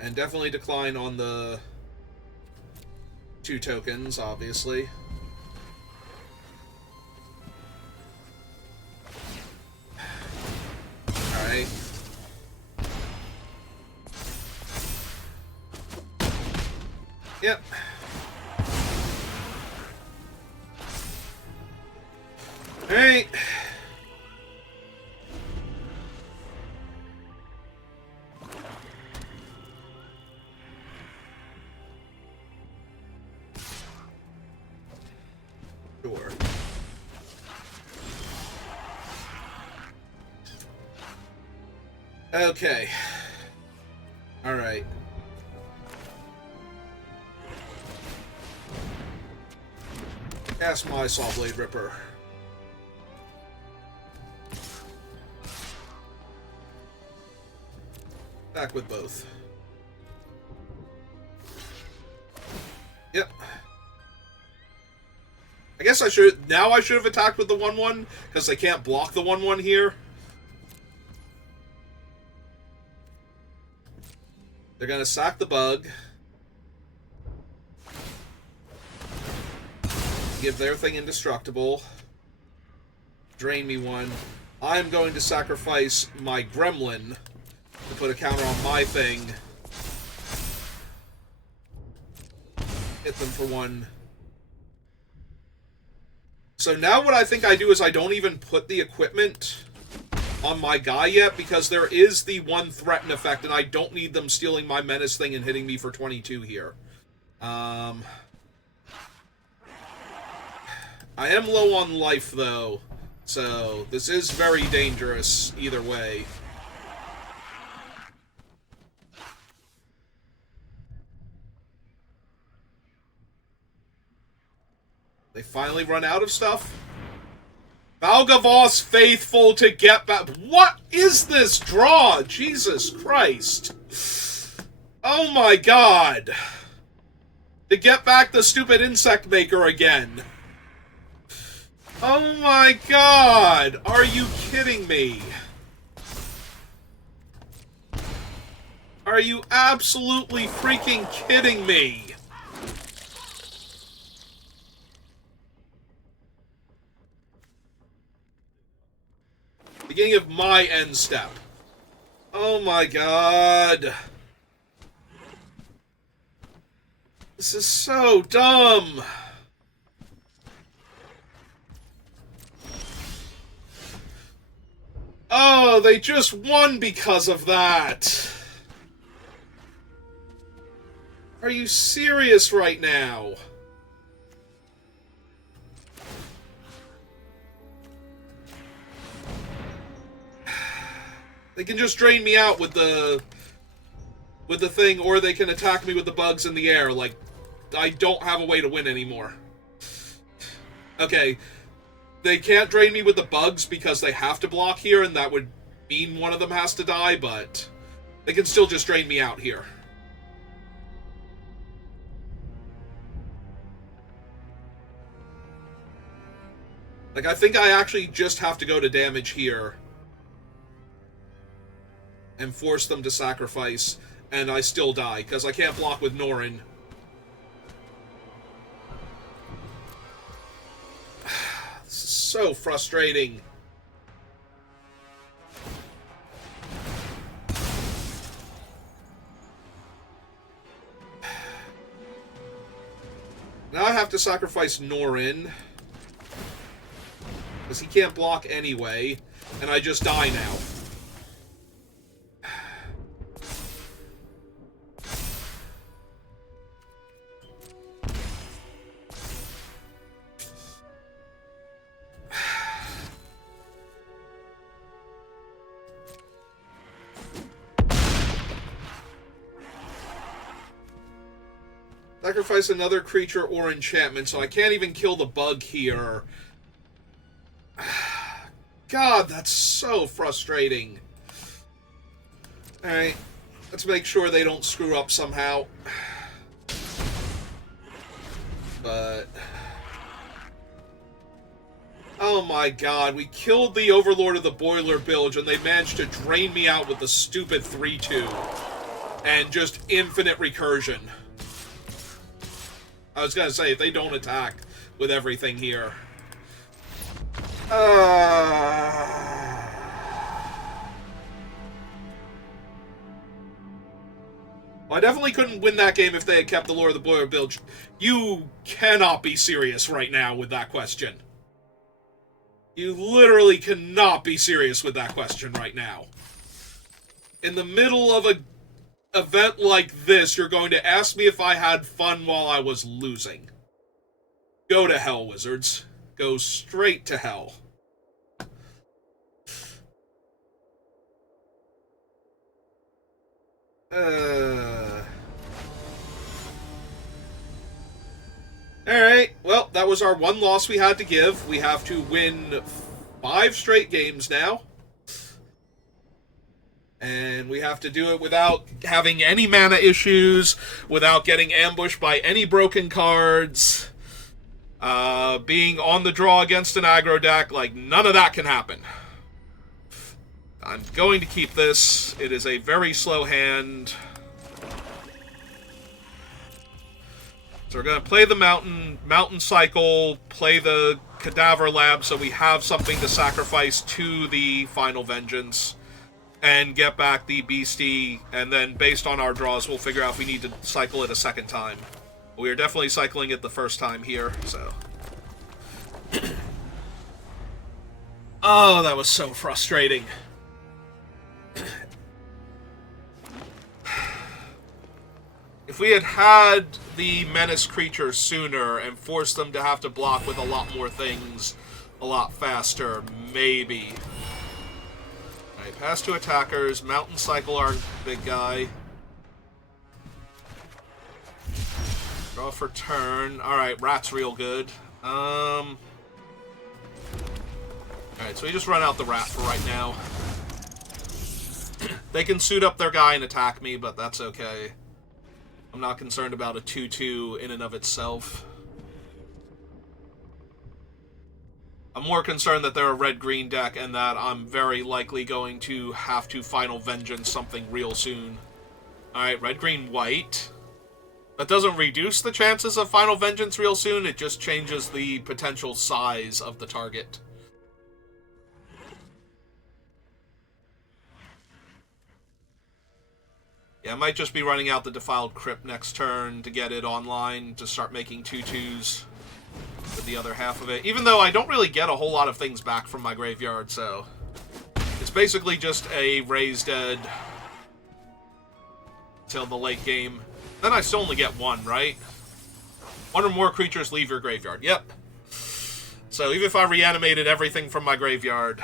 And definitely decline on the 2 tokens, obviously. Alright. Yep. Alright. Sure. Okay. Alright. Cast my Sawblade Ripper. Back with both. Yep. I guess I should... Now I should have attacked with the 1/1, because they can't block the 1/1 here. They're gonna sack the bug. Give their thing indestructible. Drain me 1. I'm going to sacrifice my gremlin to put a counter on my thing. Hit them for 1. So now what I think I do is I don't even put the equipment on my guy yet, because there is the 1 threaten effect, and I don't need them stealing my menace thing and hitting me for 22 here. I am low on life, though, so this is very dangerous either way. They finally run out of stuff? Valgavoss Faithful to get back. What is this draw? Jesus Christ. Oh my god. To get back the stupid insect maker again. Oh my god. Are you kidding me? Are you absolutely freaking kidding me? Beginning of my end step. Oh my god. This is so dumb. Oh, they just won because of that. Are you serious right now? They can just drain me out with the thing, or they can attack me with the bugs in the air. Like, I don't have a way to win anymore. Okay, they can't drain me with the bugs because they have to block here, and that would mean one of them has to die, but they can still just drain me out here. Like, I think I actually just have to go to damage here and force them to sacrifice, and I still die, because I can't block with Norrin. This is so frustrating. Now I have to sacrifice Norrin, because he can't block anyway, and I just die now. Sacrifice another creature or enchantment, so I can't even kill the bug here. God, that's so frustrating. Alright, let's make sure they don't screw up somehow. But... oh my god, we killed the Overlord of the Boiler Bilge, and they managed to drain me out with the stupid 3-2. And just infinite recursion. I was gonna say, if they don't attack with everything here. Well, I definitely couldn't win that game if they had kept the Lord of the Boiler Bilge. You cannot be serious right now with that question. You literally cannot be serious with that question right now. In the middle of a event like this, you're going to ask me if I had fun while I was losing. Go to hell, wizards. Go straight to hell. Alright, well, that was our one loss we had to give. We have to win 5 straight games now. And we have to do it without having any mana issues, without getting ambushed by any broken cards, being on the draw against an aggro deck. Like, none of that can happen. I'm going to keep this. It is a very slow hand. So we're going to play the mountain cycle, play the Cadaver Lab so we have something to sacrifice to the Final Vengeance. And get back the Beastie, and then based on our draws, we'll figure out if we need to cycle it a second time. We are definitely cycling it the first time here, so... oh, that was so frustrating. If we had had the Menace creatures sooner and forced them to have to block with a lot more things a lot faster, maybe... pass to attackers, mountain cycle our big guy. Draw for turn. Alright, rat's real good. Alright, so we just run out the rat for right now. They can suit up their guy and attack me, but that's okay. I'm not concerned about a 2-2 in and of itself. I'm more concerned that they're a red-green deck and that I'm very likely going to have to Final Vengeance something real soon. Alright, red-green-white. That doesn't reduce the chances of Final Vengeance real soon, it just changes the potential size of the target. Yeah, I might just be running out the Defiled Crypt next turn to get it online, to start making 2-2s. With the other half of it. Even though I don't really get a whole lot of things back from my graveyard, so... it's basically just a Raise Dead till the late game. Then I still only get one, right? One or more creatures leave your graveyard. Yep. So even if I reanimated everything from my graveyard...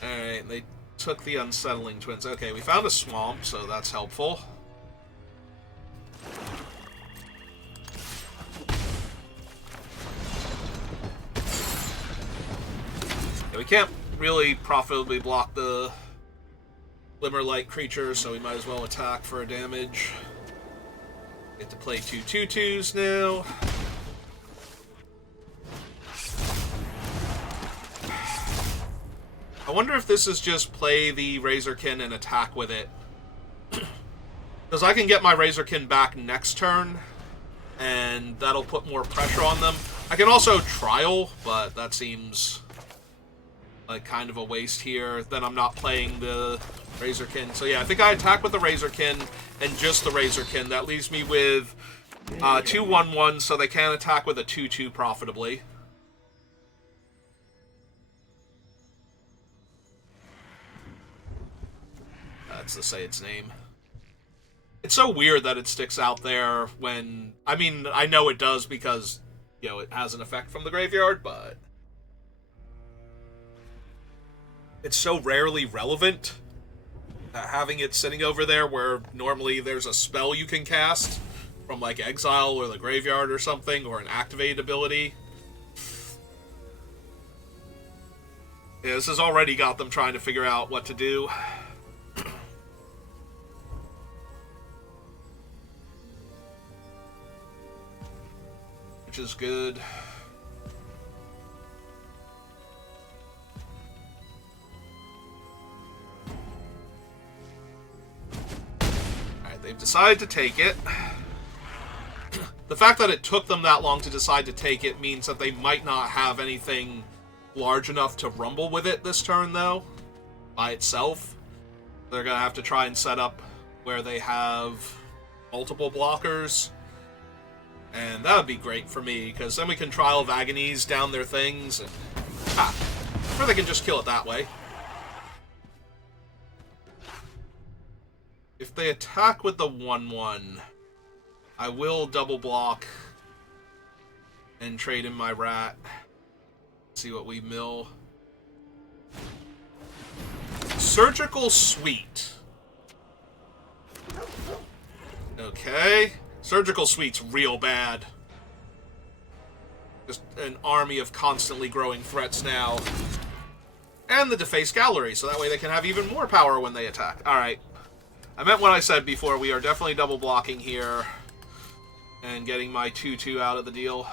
Alright, they took the Unsettling Twins. Okay, we found a swamp, so that's helpful. Yeah, we can't really profitably block the Glimmerlight creatures, so we might as well attack for a damage. Get to play 2 2/2s now. I wonder if this is just play the Razorkin and attack with it. Because I can get my Razorkin back next turn, and that'll put more pressure on them. I can also Trial, but that seems like kind of a waste here. Then I'm not playing the Razorkin. So yeah, I think I attack with the Razorkin and just the Razorkin. That leaves me with 2 1/1s, so they can attack with a 2/2 profitably. That's to say its name. It's so weird that it sticks out there when... I mean, I know it does because, you know, it has an effect from the graveyard, but... It's so rarely relevant, having it sitting over there where normally there's a spell you can cast from, like, Exile or the graveyard or something, or an activated ability. Yeah, this has already got them trying to figure out what to do. Which is good. Alright, they've decided to take it. The fact that it took them that long to decide to take it means that they might not have anything large enough to rumble with it this turn, though, by itself. They're going to have to try and set up where they have multiple blockers. And that would be great for me, because then we can Trial of Agonies down their things, and... or they can just kill it that way. If they attack with the 1/1, I will double block and trade in my rat. See what we mill. Surgical Suite. Okay. Surgical Suite's real bad. Just an army of constantly growing threats now. And the Deface Gallery, so that way they can have even more power when they attack. Alright. I meant what I said before. We are definitely double blocking here. And getting my 2/2 out of the deal.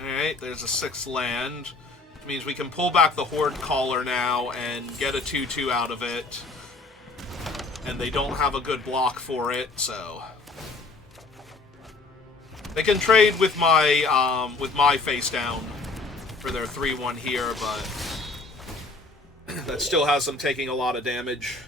Alright, there's a 6th land. Which means we can pull back the Horde Caller now and get a 2/2 out of it. And they don't have a good block for it, so... They can trade with my face down for their 3/1 here, but that still has them taking a lot of damage.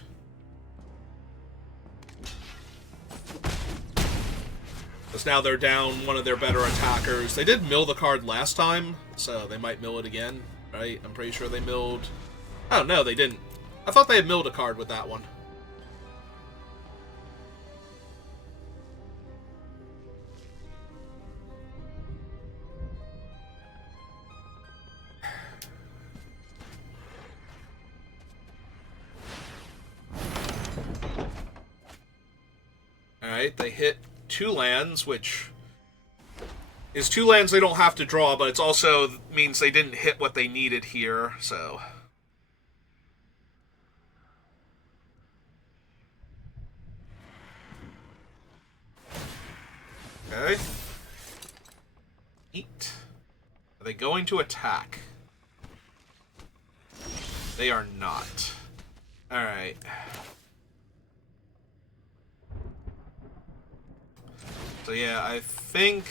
Because now they're down one of their better attackers. They did mill the card last time, so they might mill it again, right? I'm pretty sure they milled... Oh, no, they didn't. I thought they had milled a card with that one. Alright, they hit 2 lands, which is 2 lands they don't have to draw, but it also means they didn't hit what they needed here, so... Okay. Neat. Are they going to attack? They are not. Alright. So yeah, I think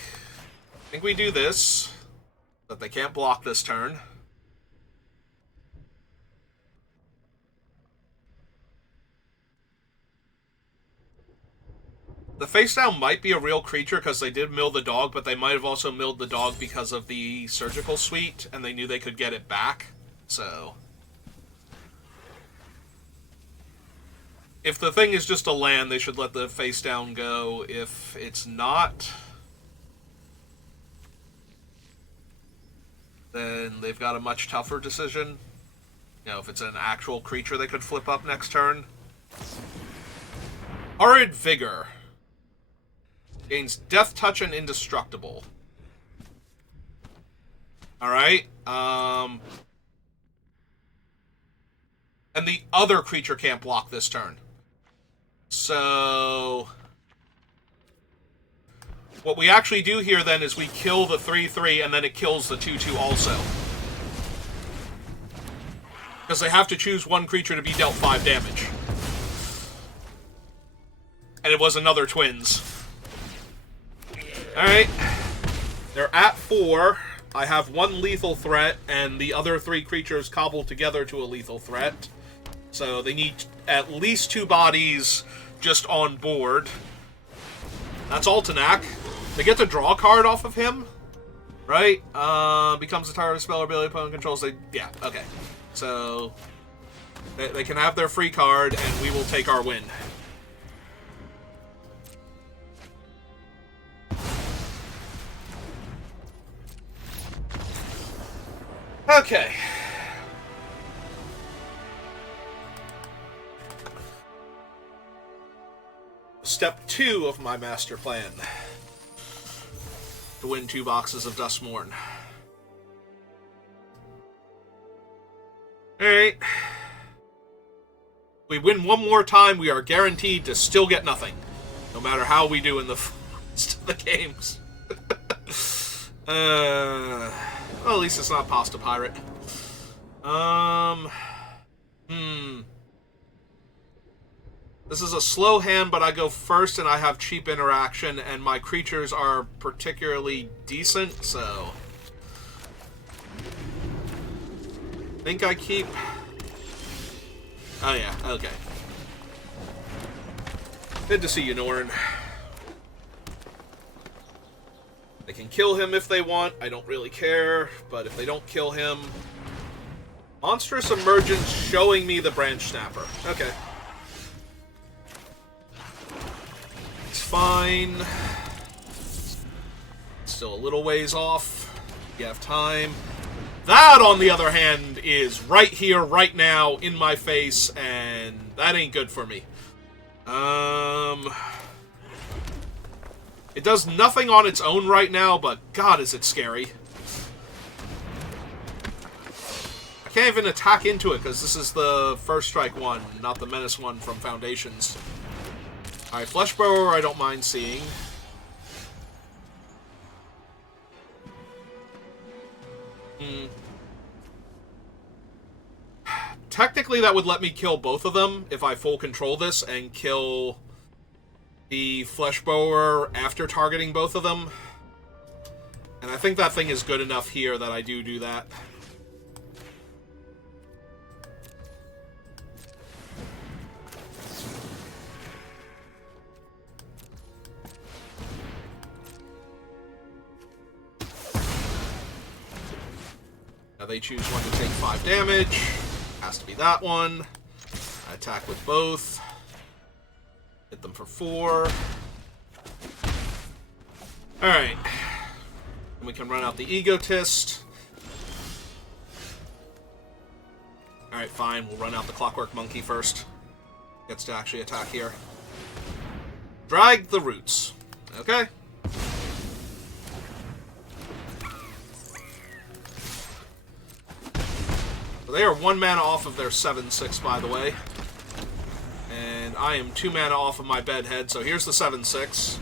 we do this, but they can't block this turn. The face down might be a real creature because they did mill the dog, but they might have also milled the dog because of the surgical suite, and they knew they could get it back. So, if the thing is just a land, they should let the face down go. If it's not, then they've got a much tougher decision. You know, if it's an actual creature they could flip up next turn. Horrid Vigor. Gains Death Touch and Indestructible. Alright, and the other creature can't block this turn. So, what we actually do here then is we kill the 3/3 and then it kills the 2/2 also. Because they have to choose one creature to be dealt 5 damage. And it was another twins. Alright. They're at 4. I have 1 lethal threat, and the other 3 creatures cobbled together to a lethal threat. So they need at least 2 bodies just on board. That's Altanak. They get to draw a card off of him, right? Becomes a target of spell or ability opponent controls. Yeah, okay. So they can have their free card, and we will take our win. Okay. Step 2 of my master plan. To win 2 boxes of Duskmourn. Alright. We win one more time, we are guaranteed to still get nothing. No matter how we do in the rest of the games. Well, at least it's not Pasta Pirate. This is a slow hand, but I go first and I have cheap interaction, and my creatures are particularly decent, so... I think I keep... Oh yeah, okay. Good to see you, Norn. They can kill him if they want, I don't really care, but if they don't kill him... Monstrous Emergence showing me the Branch Snapper. Okay. It's fine. Still a little ways off. You have time. That, on the other hand, is right here, right now, in my face, and that ain't good for me. It does nothing on its own right now, but God, is it scary. I can't even attack into it, because this is the First Strike one, not the Menace one from Foundations. Alright, Fleshbower I don't mind seeing. Technically, that would let me kill both of them if I full control this and kill the Fleshbower after targeting both of them. And I think that thing is good enough here that I do that. Now they choose one to take 5 damage. Has to be that one. I attack with both. Hit them for 4. Alright. And we can run out the Egotist. Alright, fine. We'll run out the Clockwork Monkey first. Gets to actually attack here. Drag the Roots. Okay. They are 1 mana off of their 7/6, by the way. And I am 2 mana off of my Bedhead, so here's the 7/6.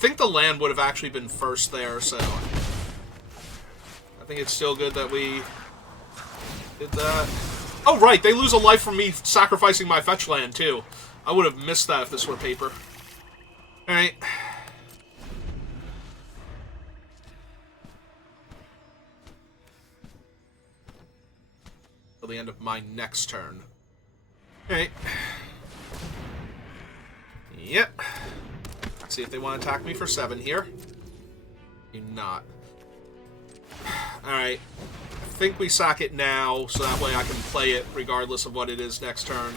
think the land would have actually been first there, so... I think it's still good that we did that. Oh, right, they lose a life from me sacrificing my fetch land, too. I would have missed that if this were paper. Alright. Till the end of my next turn. Alright. Yep. Let's see if they want to attack me for 7 here. Do not. Alright. I think we sack it now, so that way I can play it regardless of what it is next turn.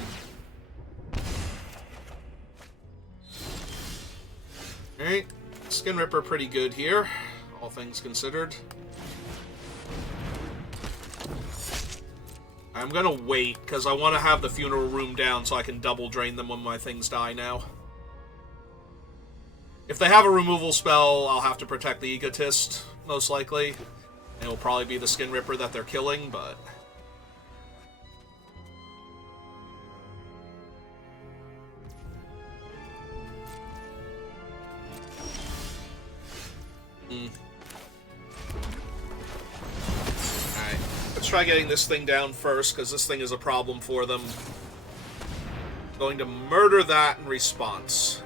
Alright. Skin Ripper pretty good here, all things considered. I'm gonna wait, because I want to have the funeral room down so I can double drain them when my things die now. If they have a removal spell, I'll have to protect the Egotist, most likely. And it'll probably be the Skin Ripper that they're killing, but... Alright, let's try getting this thing down first, because this thing is a problem for them. I'm going to murder that in response.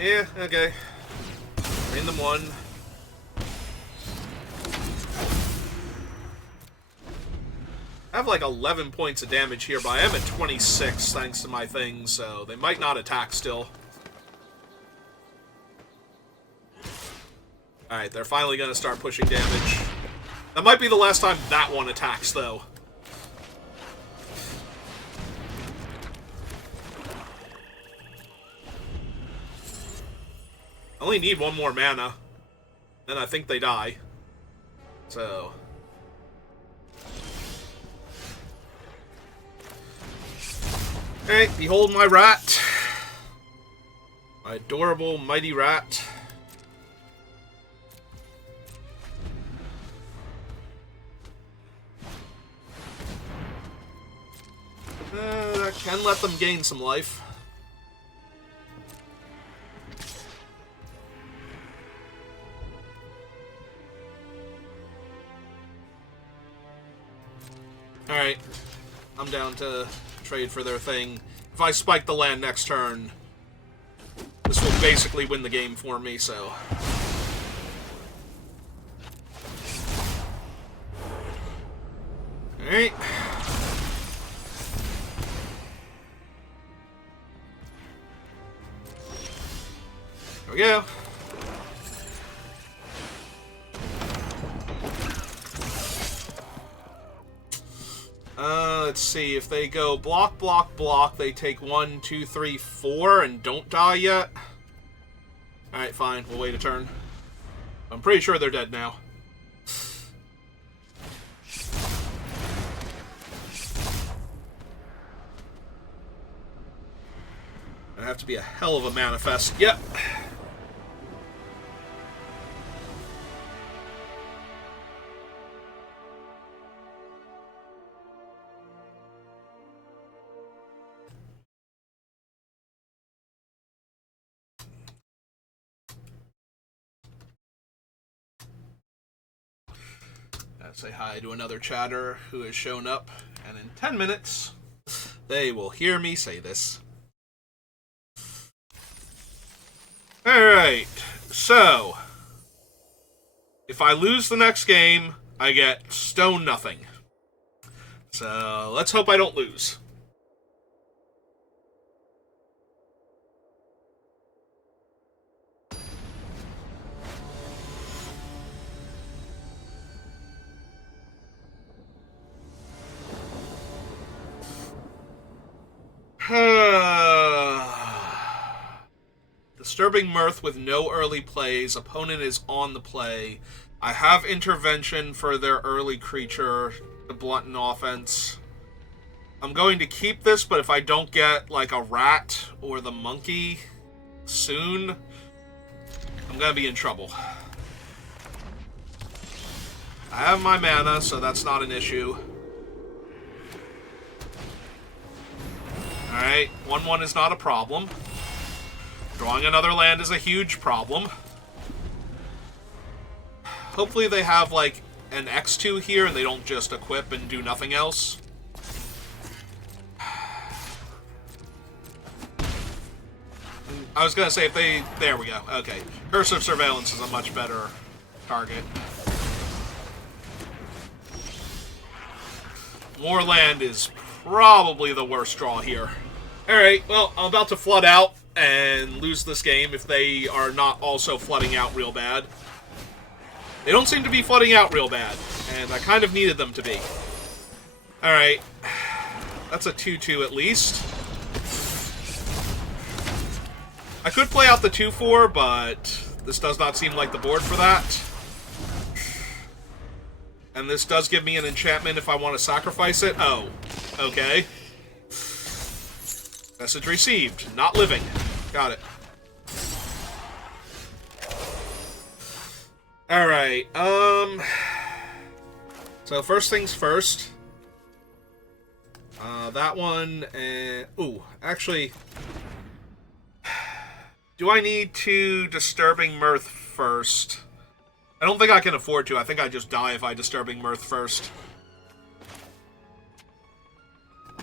Yeah, okay. Drain them 1. I have like 11 points of damage here, but I am at 26 thanks to my thing, so they might not attack still. Alright, they're finally going to start pushing damage. That might be the last time that one attacks, though. I only need 1 more mana. Then I think they die. So... Alright, behold my rat. My adorable, mighty rat. That can let them gain some life. Alright, I'm down to trade for their thing. If I spike the land next turn, this will basically win the game for me, so... Alright. There we go. Let's see, if they go block, block, block, they take 1, 2, 3, 4, and don't die yet. Alright, fine, we'll wait a turn. I'm pretty sure they're dead now. It'd have to be a hell of a manifest. Yep. Say hi to another chatter who has shown up, and in 10 minutes, they will hear me say this. Alright, so, if I lose the next game, I get stone nothing. So, let's hope I don't lose. Disturbing Mirth with no early plays. Opponent is on the play. I have intervention for their early creature to blunt an offense. I'm going to keep this, but if I don't get like a rat or the monkey soon, I'm going to be in trouble. I have my mana, so that's not an issue. Alright, 1-1 is not a problem. Drawing another land is a huge problem. Hopefully they have, like, an X2 here and they don't just equip and do nothing else. I was gonna say if they... There we go. Okay. Curse of Surveillance is a much better target. More land is probably the worst draw here. Alright, well, I'm about to flood out and lose this game if they are not also flooding out real bad. They don't seem to be flooding out real bad, and I kind of needed them to be. Alright. That's a 2-2 at least. I could play out the 2-4, but this does not seem like the board for that. And this does give me an enchantment if I want to sacrifice it. Oh, okay. Message received. Not living. Got it. Alright, so first things first. That one, and... Ooh, actually... Do I need to Disturbing Mirth first? I don't think I can afford to. I think I just die if I Disturbing Mirth first.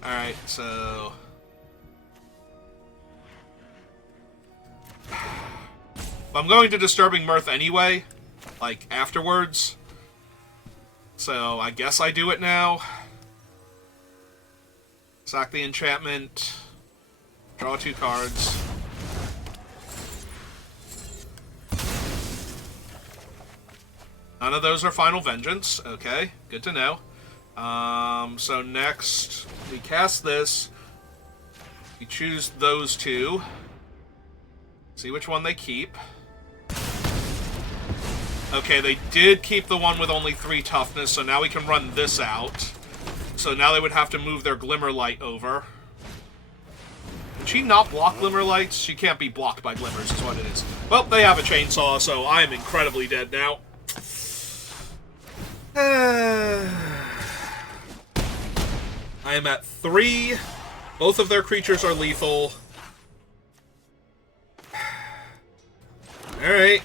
Alright, so... I'm going to Disturbing Mirth anyway, like, afterwards. So, I guess I do it now. Sack the enchantment. Draw 2 cards. None of those are Final Vengeance. Okay, good to know. So next, we cast this. We choose those 2. See which one they keep. Okay, they did keep the one with only 3 toughness, so now we can run this out. So now they would have to move their Glimmerlight over. Can she not block Glimmerlights? She can't be blocked by Glimmers, is what it is. Well, they have a chainsaw, so I am incredibly dead now. I am at 3. Both of their creatures are lethal. Alright.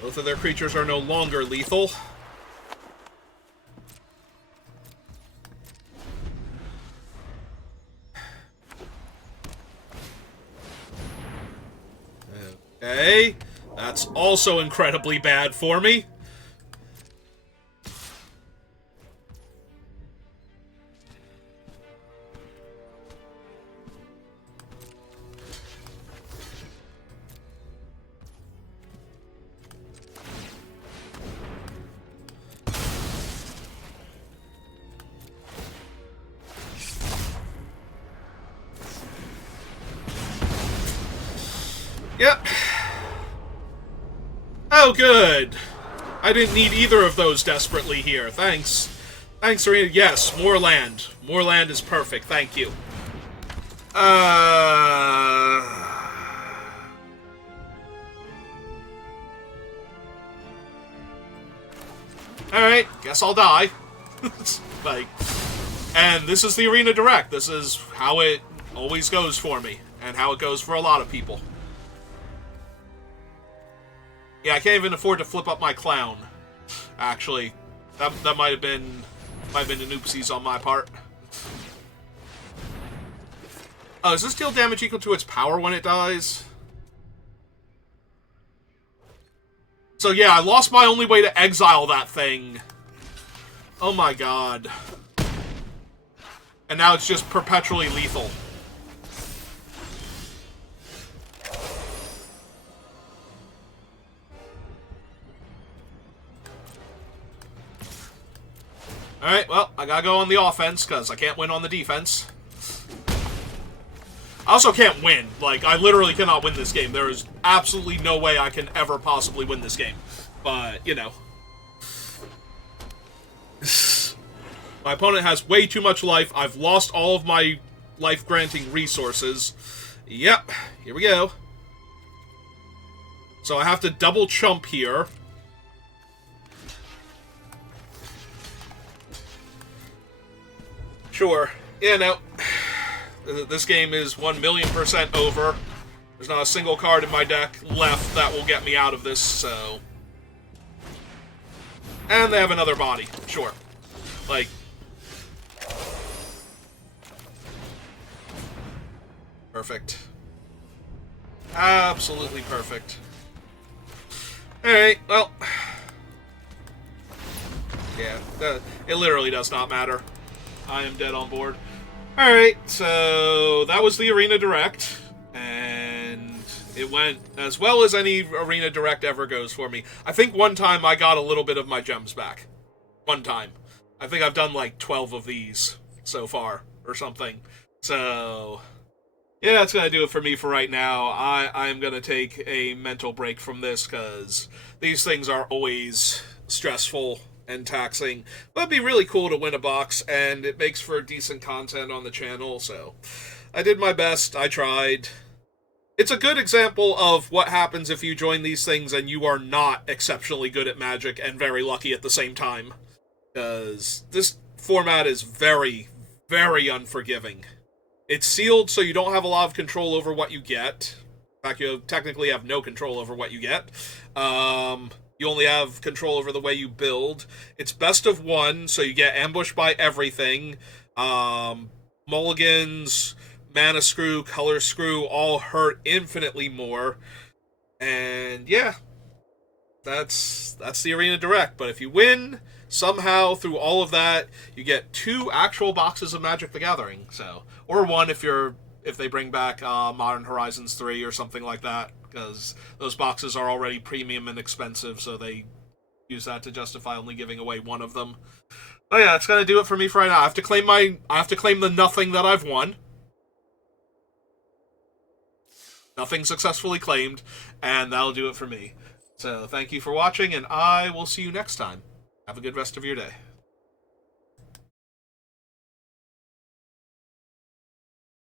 Both of their creatures are no longer lethal. Okay. That's also incredibly bad for me. Yep. Oh, good. I didn't need either of those desperately here. Thanks. Thanks, Serena. Yes, more land. More land is perfect. Thank you. Alright, guess I'll die. Like, and this is the Arena Direct. This is how it always goes for me, and how it goes for a lot of people. Yeah, I can't even afford to flip up my clown. Actually, that might have been an oopsies on my part. Oh, does this deal damage equal to its power when it dies? So yeah, I lost my only way to exile that thing. Oh my god. And now it's just perpetually lethal. Alright, well, I gotta go on the offense, because I can't win on the defense. I also can't win. Like, I literally cannot win this game. There is absolutely no way I can ever possibly win this game. But, you know. My opponent has way too much life. I've lost all of my life-granting resources. Yep, here we go. So I have to double chump here. Sure. Yeah, no. This game is 1,000,000% over. There's not a single card in my deck left that will get me out of this, so... And they have another body, sure. Like... Perfect. Absolutely perfect. Alright, well... Yeah, it literally does not matter. I am dead on board. Alright, so that was the Arena Direct, and it went as well as any Arena Direct ever goes for me. I think one time I got a little bit of my gems back. One time. I think I've done like 12 of these so far, or something. So, yeah, that's going to do it for me for right now. I am going to take a mental break from this, because these things are always stressful and taxing, but it'd be really cool to win a box, and it makes for decent content on the channel, so I did my best, I tried. It's a good example of what happens if you join these things and you are not exceptionally good at Magic and very lucky at the same time, because this format is very, very unforgiving. It's sealed, so you don't have a lot of control over what you get. In fact, you technically have no control over what you get. You only have control over the way you build. It's best of one, so you get ambushed by everything. Mulligans, mana screw, color screw, all hurt infinitely more. And yeah, that's the Arena Direct. But if you win, somehow through all of that, you get 2 actual boxes of Magic the Gathering. So, or 1 if they bring back Modern Horizons 3 or something like that, because those boxes are already premium and expensive, so they use that to justify only giving away 1 of them. But yeah, that's gonna do it for me for right now. I have to claim the nothing that I've won. Nothing successfully claimed, and that'll do it for me. So thank you for watching, and I will see you next time. Have a good rest of your day.